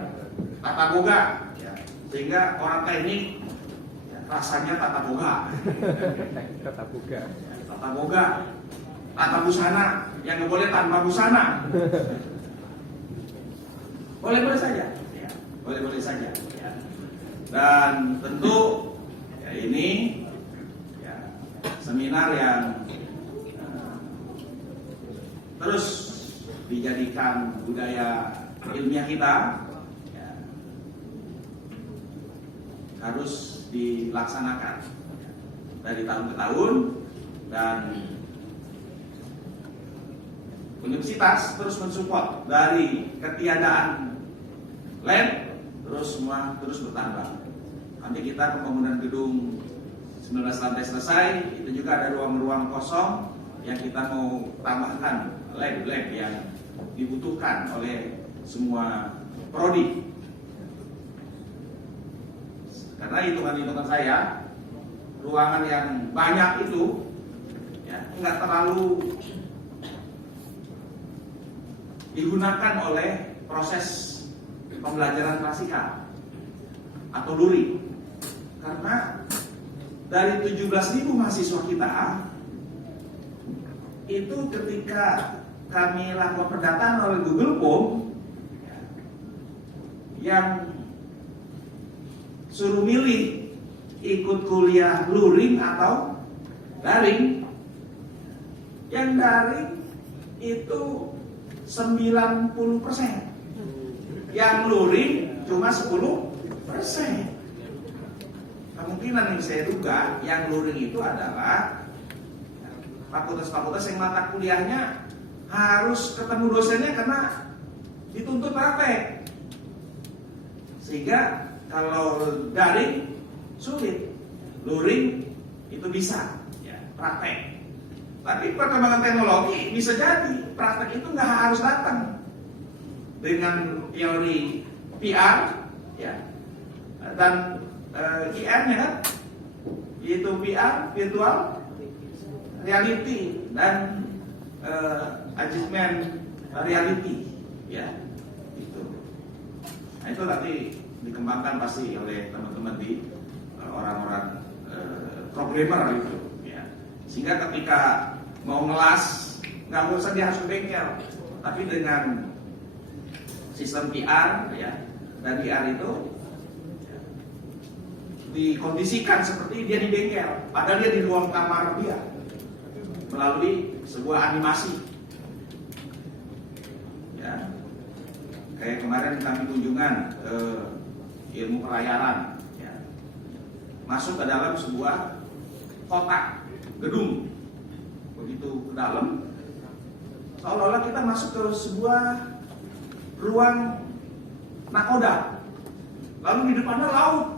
Tata boga, ya. Sehingga orang teknik ya, rasanya tata boga, Tata boga. tata boga, tata busana, yang nggak boleh tanpa busana. Boleh-boleh saja, ya. Boleh-boleh saja. Ya. Dan tentu ya ini ya, seminar yang terus dijadikan budaya ilmiah kita, ya, harus dilaksanakan dari tahun ke tahun, dan universitas terus mensupport dari ketiadaan lab terus semua terus bertambah. Nanti kita pembangunan gedung 19 lantai selesai, itu juga ada ruang-ruang kosong yang kita mau tambahkan lab-lab yang dibutuhkan oleh semua prodi. Karena hitungan-hitungan saya, ruangan yang banyak itu ya, nggak terlalu digunakan oleh proses pembelajaran klasikal atau luring. Karena dari 17.000 mahasiswa kita itu ketika kami lakukan pendataan oleh Google Form, yang suruh milih ikut kuliah luring atau daring, yang daring itu 90%, yang luring cuma 10%. Kemungkinan yang saya duga yang luring itu adalah fakultas-fakultas yang mata kuliahnya harus ketemu dosennya karena dituntut praktek. Sehingga kalau daring sulit, luring itu bisa ya, praktek. Tapi perkembangan teknologi bisa jadi praktek itu nggak harus datang. Dengan teori PR ya, dan IR-nya kan, yaitu VR, virtual reality, dan augmented reality, ya, itu. Nah itu nanti dikembangkan pasti oleh teman-teman di orang-orang programmer itu, ya. Sehingga ketika mau ngelas nggak usah dia harus ke bengkel, tapi dengan sistem VR, ya, dan VR itu dikondisikan seperti dia di bengkel, padahal dia di ruang kamar dia, melalui sebuah animasi. Ya, kayak kemarin kami kunjungan ke ilmu pelayaran, ya, masuk ke dalam sebuah kotak gedung, begitu ke dalam, seolah-olah kita masuk ke sebuah ruang nakoda, lalu di depannya laut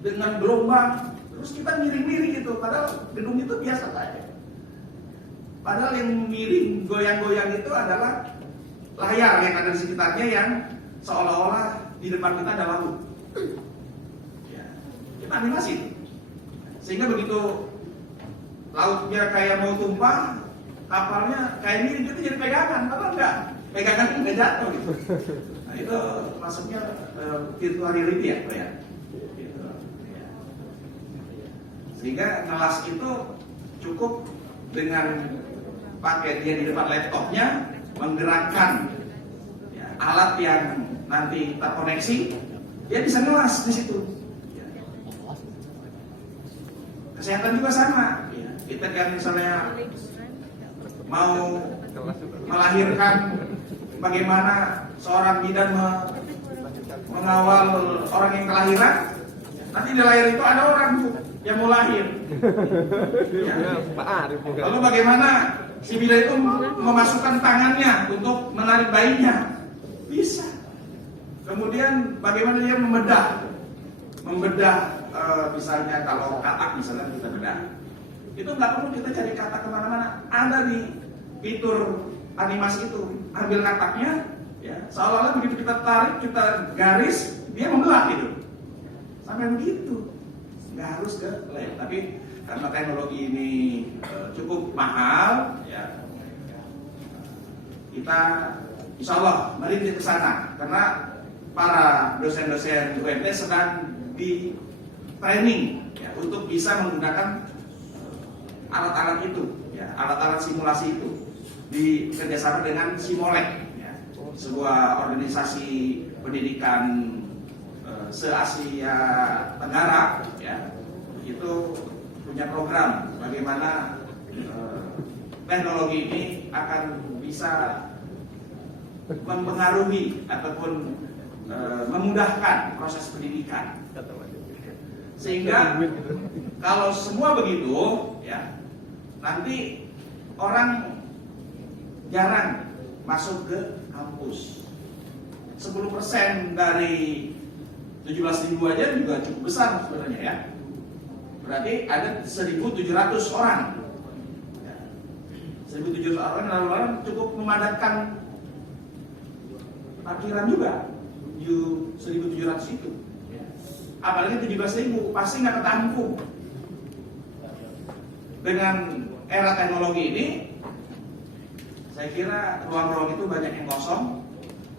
dengan gelombang, terus kita miring-miring gitu, padahal gedung itu biasa saja. Padahal yang miring, goyang-goyang itu adalah layar yang ada di sekitarnya yang seolah-olah di depan kita ada laut. Ya, kita animasi. Sehingga begitu lautnya kayak mau tumpah, kapalnya kayak miring, itu jadi pegangan, padahal enggak, pegangan itu enggak jatuh gitu. Nah itu masuknya virtual reality ya, Pak ya. Sehingga ngelas itu cukup dengan pakai dia di depan laptopnya, menggerakkan ya, alat yang nanti terkoneksi, dia bisa ngelas di situ. Ya. Kesehatan juga sama. Ya. Kita kan misalnya mau melahirkan, bagaimana seorang bidan mengawal orang yang kelahiran, nanti di lahir itu ada orang tuh yang mau lahir. Ya. Lalu bagaimana si bidan itu memasukkan tangannya untuk menarik bayinya? Bisa. Kemudian bagaimana dia membedah misalnya kalau katak misalnya kita bedah, itu nggak perlu kita cari katak kemana-mana, ada di fitur animasi itu, ambil kataknya, ya, seolah-olah begitu kita tarik, kita garis, dia membelah gitu, sampai begitu, nggak harus ke lab. Tapi karena teknologi ini cukup mahal, ya, kita insya Allah merintis ke sana, karena para dosen-dosen UMT sedang di training ya, untuk bisa menggunakan alat-alat itu, ya, alat-alat simulasi itu di kerjasama dengan Simolek, ya, sebuah organisasi pendidikan se-Asia Tenggara, ya, itu punya program bagaimana teknologi ini akan bisa mempengaruhi ataupun memudahkan proses pendidikan, sehingga kalau semua begitu, ya, nanti orang jarang masuk ke kampus. 10% dari 17.000 aja juga cukup besar sebenarnya, ya. Berarti ada 1.700 orang. 1.700 orang lalu cukup memadatkan parkiran juga di 1.700 itu. Apalagi 17.000 pasti nggak ketampung. Dengan era teknologi ini, saya kira ruang-ruang itu banyak yang kosong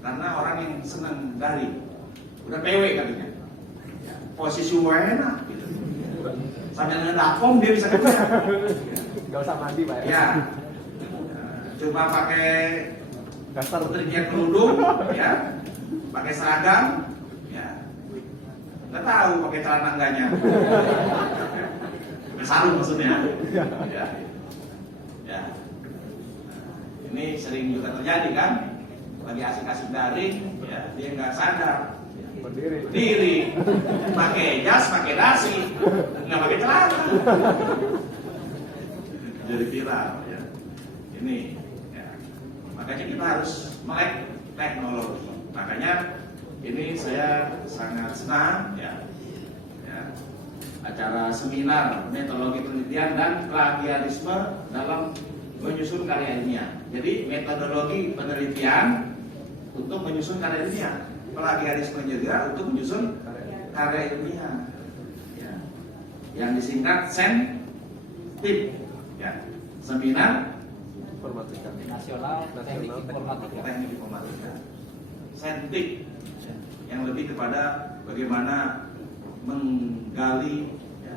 karena orang yang senang daring, udah PW kalinya, ya, posisi enak gitu. Sambil ngedakom dia bisa kerja. Gak usah mandi Pak Ya, coba pakai dasar terikat kerudung, ya, pakai seragam, ya, nggak tahu pakai celana enggaknya, pakai sarung maksudnya, ya, ya. Ini sering juga terjadi kan, lagi asik-asik daring, ya, dia nggak sadar, berdiri, pakai jas, pakai dasi, nggak pakai celana, jadi viral, ya. Ini. Makanya kita harus melek teknologi. Makanya ini saya sangat senang, ya, acara seminar metodologi penelitian dan plagiarisme dalam menyusun karya ilmiah. Jadi metodologi penelitian untuk menyusun karya ilmiah, plagiarisme juga untuk menyusun karya ilmiah, ya, yang disingkat SENTIP, ya, seminar nasional teknik informatika, SENTIP, yang lebih kepada bagaimana menggali, ya,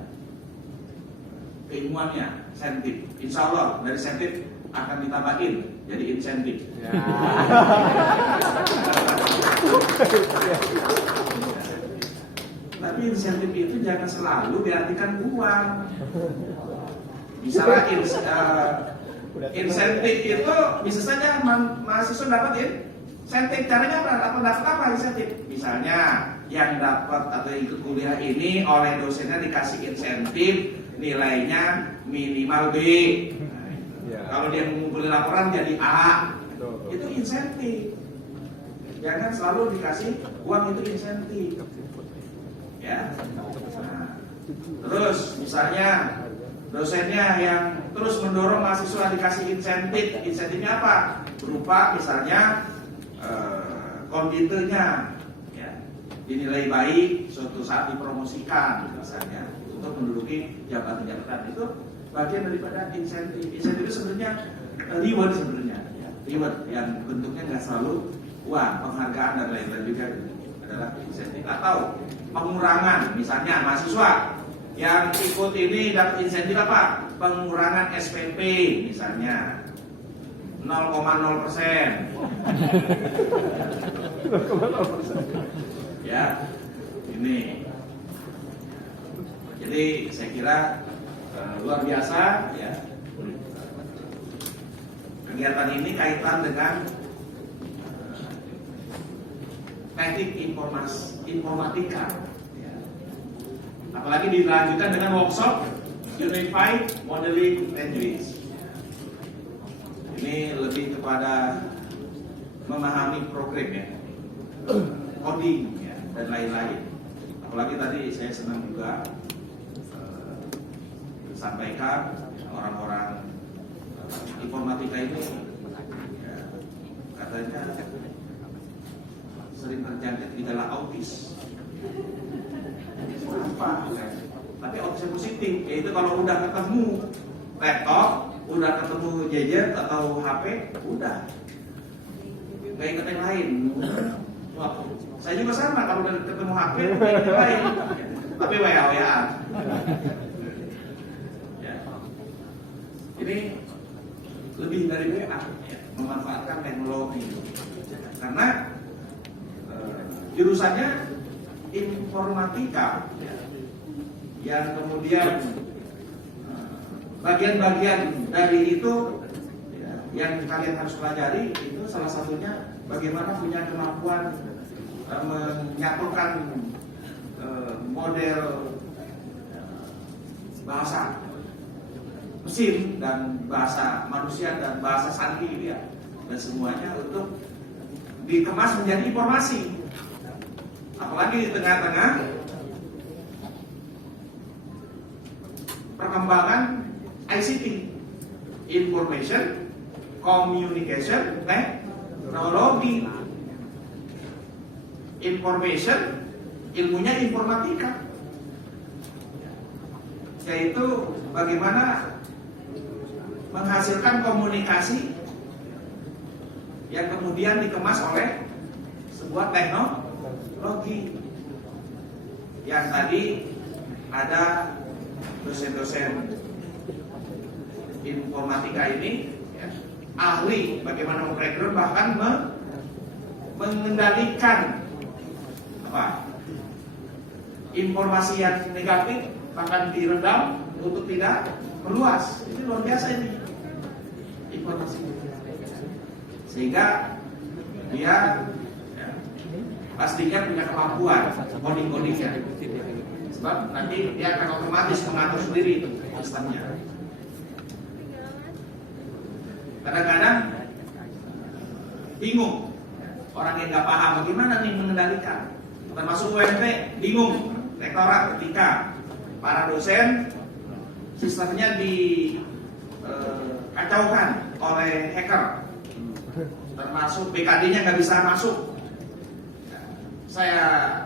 keilmuannya. SENTIP, insya Allah dari SENTIP akan ditambahin jadi insentif. Ya. Tapi insentif itu jangan selalu diartikan uang. Misalnya insentif itu bisa saja mahasiswa dapat insentif. Caranya apa? Dapat apa insentif? Misalnya yang dapat atau ikut kuliah ini oleh dosennya dikasih insentif nilainya minimal B. Nah, kalau dia mengumpulkan laporan jadi A, itu insentif. Jangan selalu dikasih uang, itu insentif. Ya. Nah, terus misalnya dosennya yang terus mendorong mahasiswa dikasih insentif. Insentifnya apa? Berupa misalnya konditenya, ya, dinilai baik suatu saat dipromosikan misalnya untuk menduduki jabatan-jabatan. Itu bagian daripada insentif. Insentif itu sebenarnya reward sebenarnya, ya. Reward yang bentuknya nggak selalu uang, penghargaan dan lain-lain juga adalah insentif. Atau pengurangan, misalnya mahasiswa Yang ikut ini dapat insentif apa? Pengurangan SPP misalnya 0,0%. Ya, ini. Jadi saya kira luar biasa ya. Kegiatan ini kaitan dengan teknik informatika. Ya. Apalagi dilanjutkan dengan workshop Unified Modeling Language. Ini lebih kepada memahami program ya, coding ya, dan lain-lain. Apalagi tadi saya senang juga sampaikan orang-orang informatika ini ya, katanya sering terjangkit gejala autis. Apa? Tapi autis positif, yaitu kalau udah ketemu laptop, udah ketemu gadget atau HP, udah nggak ikut yang lain. Wah, saya juga sama, kalau udah ketemu HP, nggak ikut yang lain. Tapi WA-WA. Ya. Ini lebih dari WA, ya, memanfaatkan teknologi. Karena jurusannya informatika, ya, yang kemudian bagian-bagian dari itu ya, yang kalian harus pelajari itu salah satunya bagaimana punya kemampuan menyatukan model bahasa mesin dan bahasa manusia dan bahasa sandi ya, dan semuanya untuk dikemas menjadi informasi. Apalagi di tengah-tengah perkembangan ICT, Information Communication Technology. Information, ilmunya informatika, yaitu bagaimana menghasilkan komunikasi yang kemudian dikemas oleh sebuah teknologi. Yang tadi ada dosen-dosen informatika ini ya, ahli bagaimana memprogram, bahkan mengendalikan apa informasi yang negatif, bahkan diredam untuk tidak meluas. Ini luar biasa ini informasi, sehingga dia ya, pastinya punya kemampuan coding-codingnya, sebab nanti dia akan otomatis mengatur sendiri sistemnya. Kadang-kadang bingung orang yang nggak paham bagaimana nih mengendalikan, termasuk UMT bingung, rektorat ketika para dosen sistemnya dikacaukan oleh hacker, termasuk BKD-nya nggak bisa masuk. Saya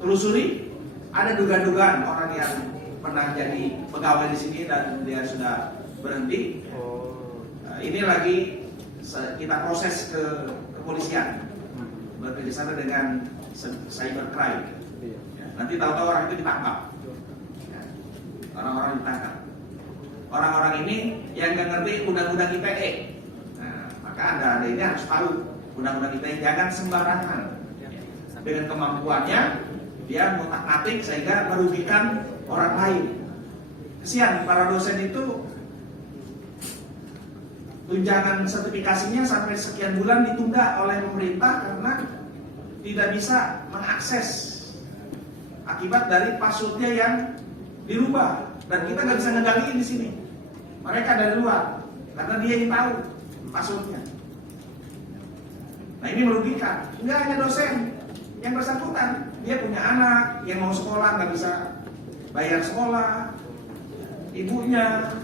telusuri, ada dugaan-dugaan orang yang pernah jadi pegawai di sini dan dia sudah berhenti. Ini lagi kita proses ke kepolisian, bekerjasama dengan cybercrime. Nanti tahu-tahu orang itu ditangkap. Orang-orang ditangkap. Orang-orang ini yang nggak ngerti undang-undang ITE. Nah, maka anda ini harus tahu undang-undang ITE, jangan sembarangan. Dengan kemampuannya dia ngotak-ngatik sehingga merugikan orang lain. Kesian para dosen itu, tunjangan sertifikasinya sampai sekian bulan ditunda oleh pemerintah karena tidak bisa mengakses akibat dari passwordnya yang dirubah, dan kita nggak bisa ngendaliin di sini. Mereka dari luar karena dia yang tahu passwordnya. Nah, ini merugikan. Nggak hanya dosen yang bersangkutan, dia punya anak yang mau sekolah nggak bisa bayar sekolah, ibunya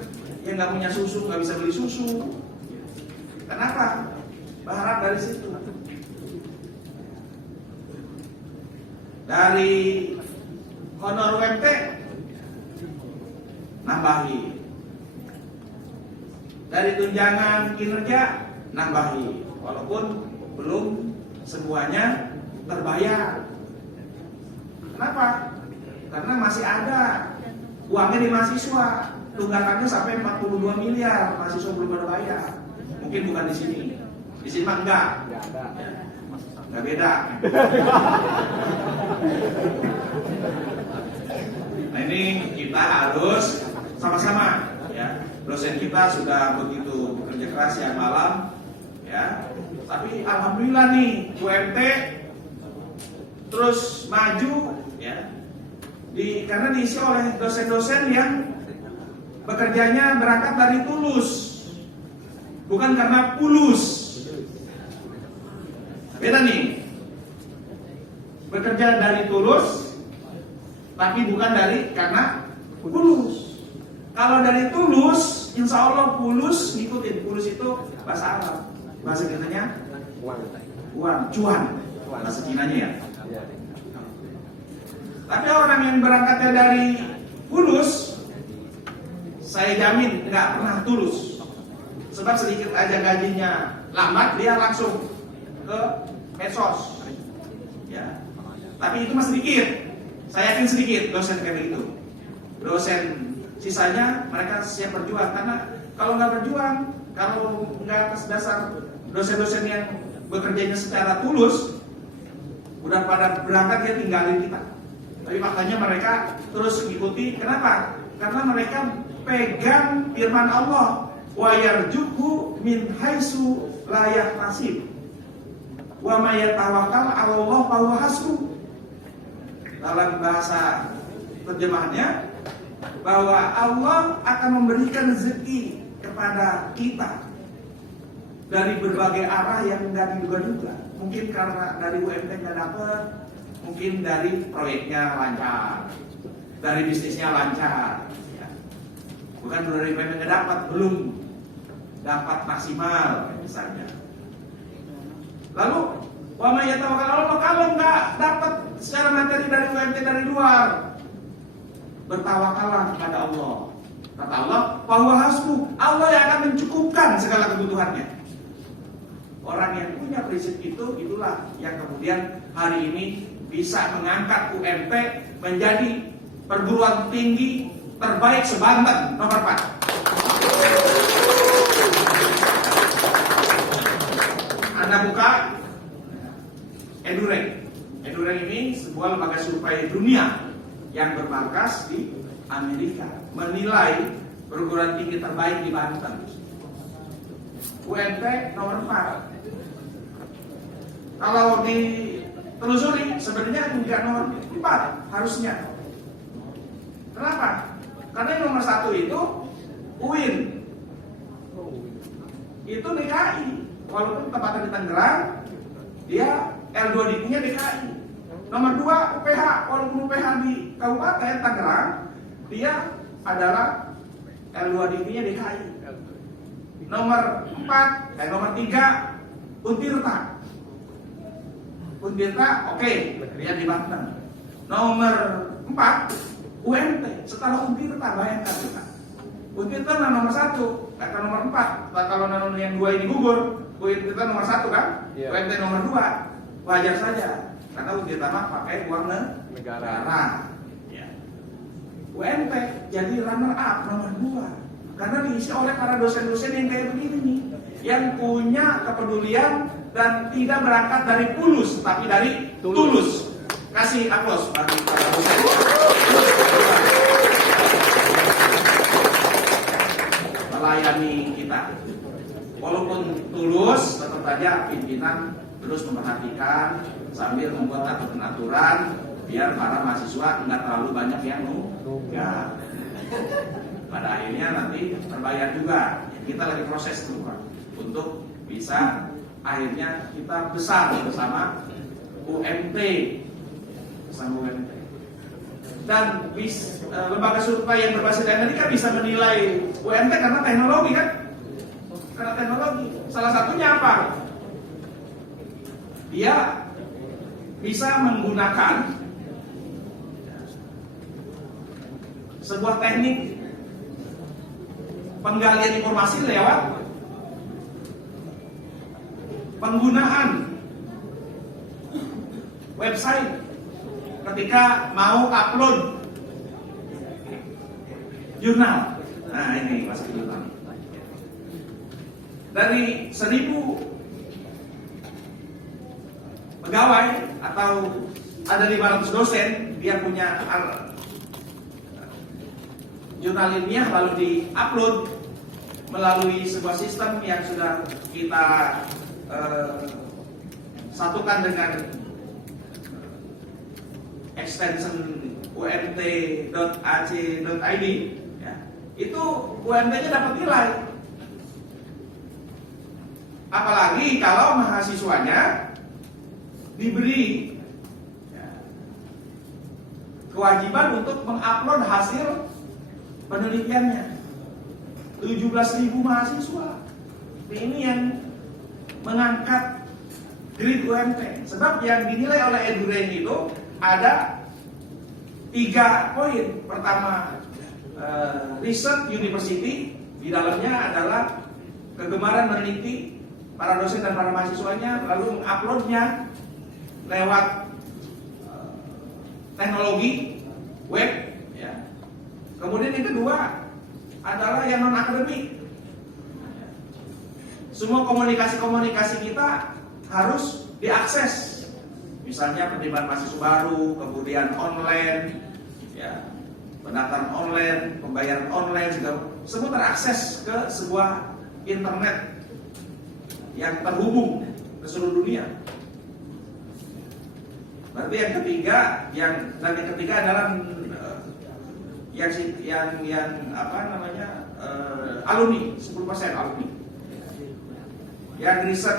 yang nggak punya susu nggak bisa beli susu. Kenapa? Berharap dari situ. Dari honor UMT nambahi, dari tunjangan kinerja nambahi, walaupun belum semuanya terbayar. Kenapa? Karena masih ada uangnya di mahasiswa, tunggakannya sampai 42 miliar, mahasiswa belum pada bayar. Mungkin bukan di sini mah enggak. Nggak ada. Nggak beda. Nah ini kita harus sama-sama ya. Dosen kita sudah begitu bekerja keras siang malam ya. Tapi alhamdulillah nih UMT terus maju ya. Karena diisi oleh dosen-dosen yang bekerjanya berangkat dari tulus, bukan karena pulus. Beda nih, bekerja dari tulus, tapi bukan dari karena pulus. Kalau dari tulus, insya Allah pulus ngikutin. Pulus itu bahasa Arab, bahasa Cinanya uang, cuan, bahasa Cinanya ya. Tapi orang yang berangkatnya dari pulus, saya jamin nggak pernah tulus. Sebab sedikit aja gajinya lambat, dia langsung ke medsos, ya. Tapi itu masih sedikit. Saya yakin sedikit dosen kayak begitu. Dosen sisanya mereka siap berjuang, karena kalau nggak berjuang, kalau nggak atas dasar dosen-dosen yang bekerjanya secara tulus, udah pada berangkat dia tinggalin kita. Tapi makanya mereka terus mengikuti. Kenapa? Karena mereka pegang firman Allah, wa yarjuku min haitsu la yahtasib. Wa may yatawakkal 'ala Allah fa huwa hasbuh. Dalam bahasa terjemahannya bahwa Allah akan memberikan rezeki kepada kita dari berbagai arah yang enggak diduga-duga. Mungkin karena dari UMT enggak dapat, mungkin dari proyeknya lancar, dari bisnisnya lancar, ya. Bukan dari UMT enggak dapat, belum dapat maksimal misalnya. Lalu wa may yatawakkal 'ala Allah, kalau enggak dapat secara materi dari UMT dari luar, bertawakallah kepada Allah. Kata Allah, fa huwa hasbuh, Allah yang akan mencukupkan segala kebutuhannya. Orang yang punya prinsip itu, itulah yang kemudian hari ini bisa mengangkat UMT menjadi perguruan tinggi terbaik se-Banten nomor 4. Anda buka Edurek. Edurek ini sebuah lembaga survei dunia yang bermarkas di Amerika, menilai perguruan tinggi terbaik di Banten. UMT nomor 4. Kalau ditelusuri sebenarnya enggak nomor 4 harusnya. Kenapa? Karena yang nomor 1 itu UIN. Itu DKI. Walaupun tempatnya di Tangerang, dia L2 DIP-nya DKI. Nomor 2 UPH, walaupun UPH di Kabupaten Tangerang, dia adalah L2 DIP-nya DKI. Nomor 3 Untirta. Untirta oke, dia di Banten. Nomor 4 UMT. Setelah Untirta bayangkan kita. Untirta nomor 1, kata nomor 4. Kalau nomor yang 2 ini gugur, Untirta nomor 1 kan? Yeah. UMT nomor 2. Wajar saja, karena Untirta mah pakai uang negara. Ya. UMT jadi runner up nomor 2. Karena diisi oleh para dosen-dosen yang kayak begini nih, yang punya kepedulian dan tidak berangkat dari pulus, tapi dari tulus. Kasih aplaus bagi para dosen. Melayani kita, walaupun tulus, tetap saja pimpinan terus memperhatikan sambil membuat aturan biar para mahasiswa nggak terlalu banyak yang nunggak. Pada akhirnya nanti terbayar juga. Kita lagi proses tuh Pak, untuk bisa akhirnya kita besar bersama UMT, dan lembaga survei yang berbasis Amerika bisa menilai UMT karena teknologi kan? Karena teknologi. Salah satunya apa? Dia bisa menggunakan sebuah teknik penggalian informasi lewat penggunaan website ketika mau upload jurnal. Nah ini Mas jurnal. Dari 1.000 pegawai atau ada 500 dosen, dia punya jurnal ilmiah lalu di-upload melalui sebuah sistem yang sudah kita satukan dengan extension umt.ac.id, ya, itu UMT-nya dapat nilai. Apalagi kalau mahasiswanya diberi kewajiban untuk mengupload hasil penelitiannya. 17.000 mahasiswa. Ini yang mengangkat grade UMT. Sebab yang dinilai oleh EduRank itu ada 3 poin. Pertama, research university, di dalamnya adalah kegemaran meneliti para dosen dan para mahasiswanya, lalu menguploadnya lewat teknologi web, ya. Kemudian yang kedua adalah yang non akademik. Semua komunikasi kita harus diakses. Misalnya penerimaan mahasiswa baru, kemudian online, ya, pendaftaran online, pembayaran online, semua terakses ke sebuah internet yang terhubung ke seluruh dunia. Berarti yang ketiga, yang ketiga adalah alumni, 10% alumni. Yang riset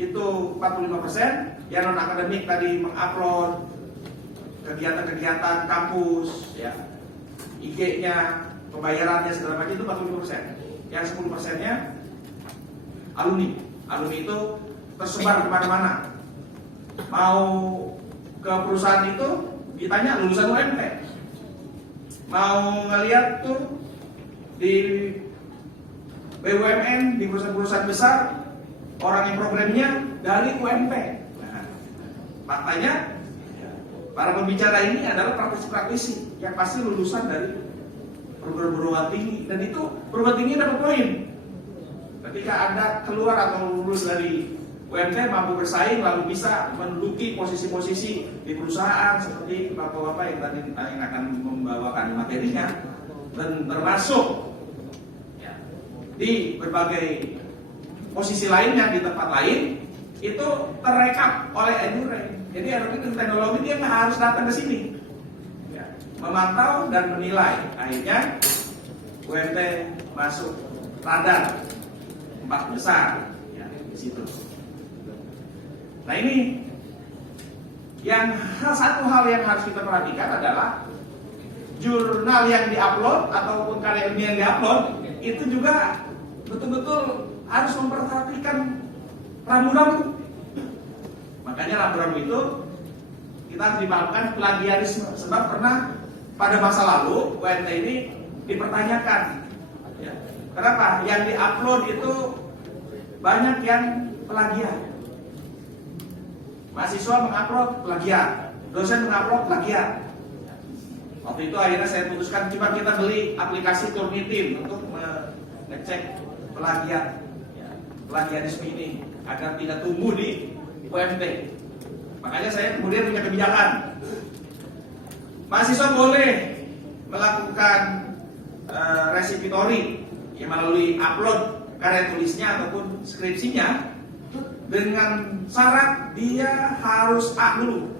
itu 45%, yang non akademik tadi mengupload kegiatan-kegiatan kampus, ya, IG-nya, pembayarannya segala macam itu 45%. Yang 10%-nya alumni. Alumni itu tersebar kemana-mana. Mau ke perusahaan itu ditanya lulusan UMT. Mau ngeliat tuh di BUMN, di perusahaan-perusahaan besar, orang yang programnya dari UMT. Nah, faktanya para pembicara ini adalah praktisi-praktisi yang pasti lulusan dari perguruan tinggi, dan itu perguruan tinggi dapat poin. Ketika Anda keluar atau lulus dari UMT mampu bersaing lalu bisa menduduki posisi-posisi di perusahaan seperti bapak-bapak yang tadi yang akan membawakan materinya, dan termasuk ya, di berbagai posisi lainnya di tempat lain itu terekam oleh EduRank. Jadi EduRank teknologi dia nggak harus datang ke sini, ya, memantau dan menilai. Akhirnya UMT masuk radar 4 besar, ya, di situ. Nah ini yang satu hal yang harus kita perhatikan adalah jurnal yang diupload ataupun karya ilmiah yang diupload itu juga betul-betul harus memperhatikan rambu-rambu. Makanya rambu-rambu itu kita harus dipahamkan plagiarisme. Sebab pernah pada masa lalu UMT ini dipertanyakan, ya, kenapa yang diupload itu banyak yang plagiat. Mahasiswa mengupload plagiat, dosen mengupload plagiat. Waktu itu akhirnya saya putuskan coba kita beli aplikasi Turnitin untuk mengecek plagiat, ya, plagiarisme ini agar tidak tumbuh di UMT. Makanya saya kemudian punya kebijakan, mahasiswa boleh melakukan resipitori yang melalui upload karya tulisnya ataupun skripsinya, dengan syarat dia harus A dulu.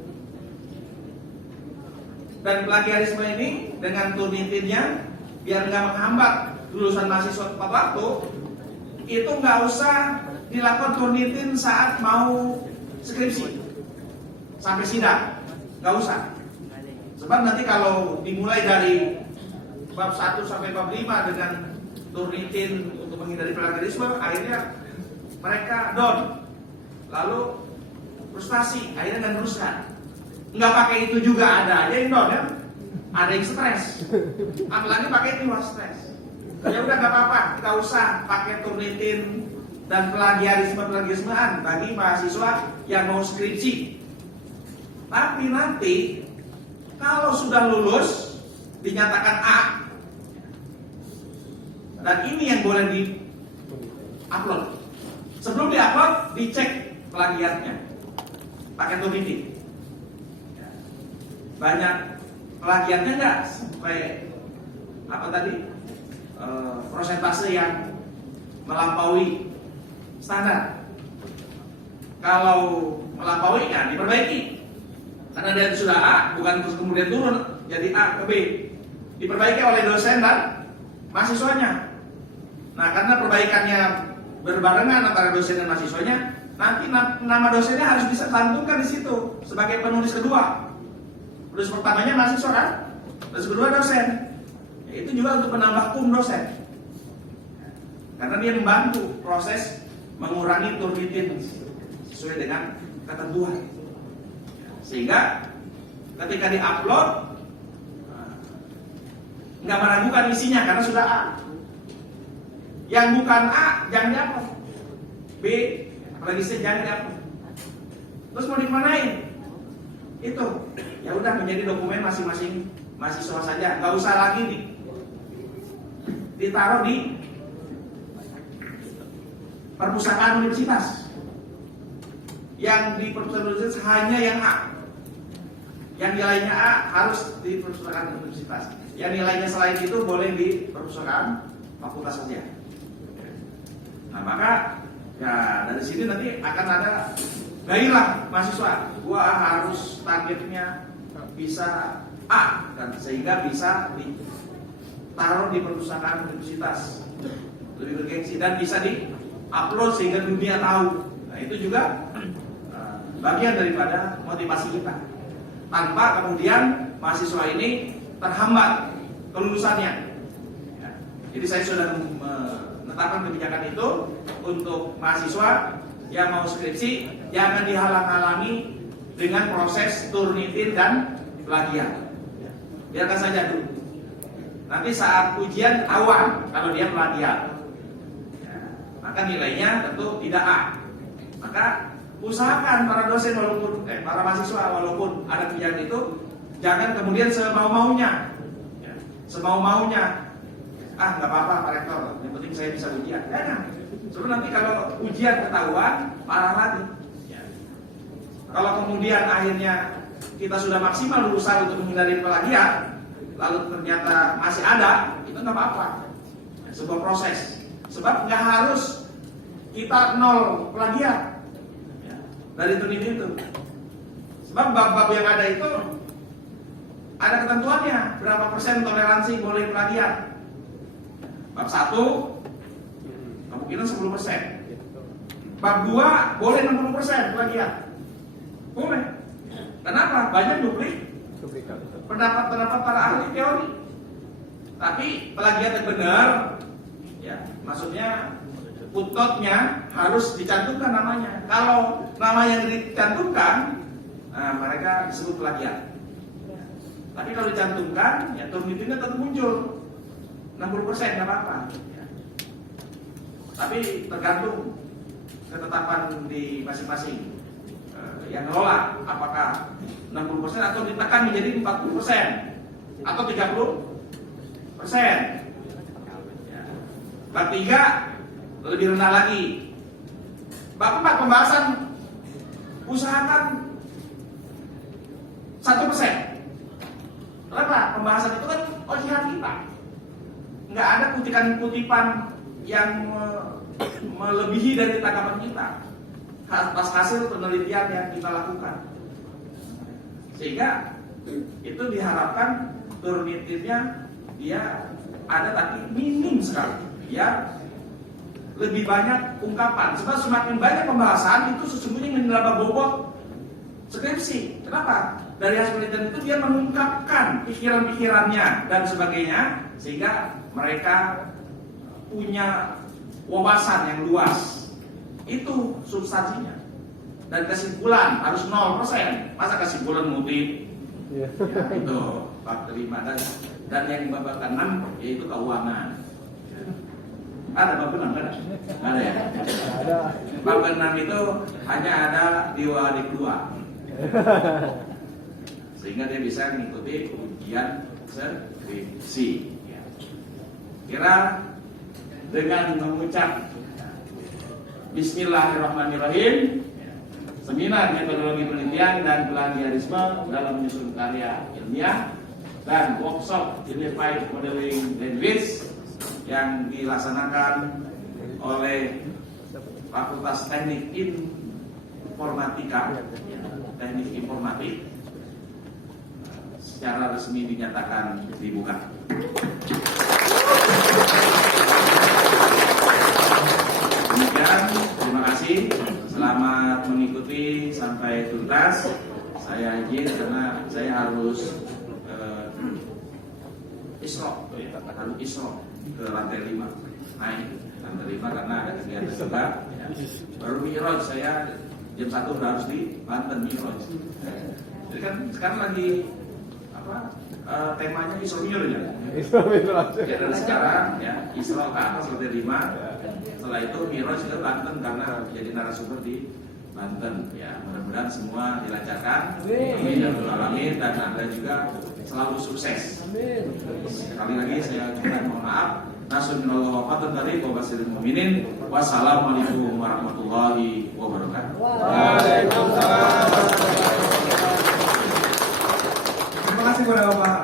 Dan plagiarisme ini dengan Turnitinnya biar nggak menghambat lulusan mahasiswa tepat waktu, itu nggak usah dilakukan Turnitin saat mau skripsi sampai sidang, nggak usah. Sebab nanti kalau dimulai dari bab 1 sampai bab 5 dengan Turnitin untuk menghindari plagiarisme, akhirnya mereka down, lalu frustasi, akhirnya nggak teruskan. Nggak pakai itu juga ada aja yang down, ya, ada yang stres, apalagi pakai itu stres. Ya udah nggak apa-apa, kita usah pakai Turnitin dan plagiarismean bagi mahasiswa yang mau skripsi. Tapi nanti kalau sudah lulus dinyatakan A, Dan ini yang boleh di-upload. Sebelum di-upload, dicek plagiatnya. Pakai Turnitin. Banyak plagiatnya nggak? Sampai apa tadi? Persentase yang melampaui standar. Kalau melampaui ya diperbaiki. Karena dia sudah A, bukan terus kemudian turun jadi A ke B. Diperbaiki oleh dosen dan mahasiswanya. Nah, karena perbaikannya berbarengan antara dosen dan mahasiswanya, nanti nama dosennya harus bisa cantumkan di situ sebagai penulis kedua. Penulis pertamanya mahasiswa kan? Penulis kedua dosen. Ya, itu juga untuk menambah dosen. Karena dia membantu proses mengurangi Turnitin sesuai dengan ketentuan. Sehingga ketika di-upload nggak meragukan isinya karena sudah A. Yang bukan A jangan di-upload. B, apalagi C jangan di-upload. Terus mau dimanain? Itu ya udah menjadi dokumen masing-masing mahasiswa saja, nggak usah lagi ditaruh di perpustakaan universitas. Yang di perpustakaan universitas hanya yang A. Yang nilainya A harus di perpustakaan universitas. Yang nilainya selain itu boleh di perpustakaan fakultas saja. Nah, maka ya dari sini nanti akan ada gairah mahasiswa. Gua harus targetnya bisa A dan sehingga bisa ditaruh di perpustakaan universitas. Lebih bergengsi dan bisa di-upload sehingga dunia tahu. Nah, itu juga bagian daripada motivasi kita. Tanpa kemudian mahasiswa ini terhambat kelulusannya. Ya. Jadi saya sudah menetapkan kebijakan itu untuk mahasiswa yang mau skripsi jangan dihalang-halangi dengan proses Turnitin dan plagiat. Biarkan saja dulu. Nanti saat ujian ketahuan kalau dia plagiat. Ya. Maka nilainya tentu tidak A. Maka usahakan para dosen walaupun para mahasiswa walaupun ada kebijakan itu jangan kemudian semau-maunya. Ya. Semau-maunya. Ah, nggak apa-apa Pak Rektor, yang penting saya bisa ujian. Jangan. Sebelum nanti kalau ujian ketahuan parah lagi. Ya. Kalau kemudian akhirnya kita sudah maksimal berusaha untuk menghindari plagiat, lalu ternyata masih ada, itu nggak apa-apa. Ya, sebuah proses. Sebab nggak harus kita nol plagiat. Dari Turnitin itu. Sebab bab-bab yang ada itu ada ketentuannya berapa persen toleransi boleh plagiat. Bab 1 kemungkinan 10%. Bab 2 boleh 60% plagiat. Boleh. Kenapa? Banyak duplikat pendapat-pendapat para ahli teori. Tapi plagiat yang benar ya, maksudnya footnote-nya harus dicantumkan namanya. Kalau nama yang dicantumkan, mereka disebut plagiat. Tapi kalau dicantumkan, ya Turnitinnya tetap muncul 60% nggak apa-apa. Ya. Tapi tergantung ketetapan di masing-masing yang ngelola, apakah 60% atau ditekan menjadi 40% atau 30%. Ya. Bab 3 lebih rendah lagi. Bab 4 pembahasan usahakan 1%. Kenapa? Pembahasan itu kan ocehan kita. Nggak ada kutipan-kutipan yang melebihi dari tanggapan kita atas hasil penelitian yang kita lakukan. Sehingga itu diharapkan Turnitinnya dia ada tapi minim sekali. Biar lebih banyak ungkapan. Sebab semakin banyak pembahasan itu sesungguhnya menambah bobot skripsi. Kenapa? Dari hasil penelitian itu dia mengungkapkan pikiran-pikirannya dan sebagainya sehingga mereka punya wawasan yang luas. Itu substansinya. Dan kesimpulan harus 0%. Masa kesimpulan ngutip? Ya, itu bab 5 dan yang bab 6 yaitu keuangan. Ada bab 6 kan? Ada ya? Ada. Bab 6 itu hanya ada di Wadik 2. Sehingga dia bisa mengikuti ujian skripsi. Kira dengan mengucap Bismillahirrahmanirrahim. Seminar metodologi penelitian dan plagiarisme dalam menyusun karya ilmiah dan workshop Unified Modeling Language yang dilaksanakan oleh Fakultas Teknik Informatika, Teknik Informatik, secara resmi dinyatakan dibuka. Demikian, terima kasih. Selamat mengikuti sampai tuntas. Saya izin karena saya harus isro ke lantai 5, naik lantai 5 karena ada kegiatan juga. Ya. Baru Mi'raj, saya jam 1 udah harus di Banten Mi'raj. Jadi kan sekarang lagi temanya Isra Mi'raj ya. Ya dari sekarang ya Isra ke atas lantai 5. Setelah itu Mi'raj ke Banten karena jadi narasumber di Banten. Ya mudah-mudahan semua dilancarkan. Amin ya rabbal alamin, dan Anda juga selalu sukses. Sekali lagi saya ucapkan mohon maaf. Nasunallahu wa fatan dari wabarakatuh mu'minin. Wassalamualaikum warahmatullahi wabarakatuh. Terima kasih kepada Bapak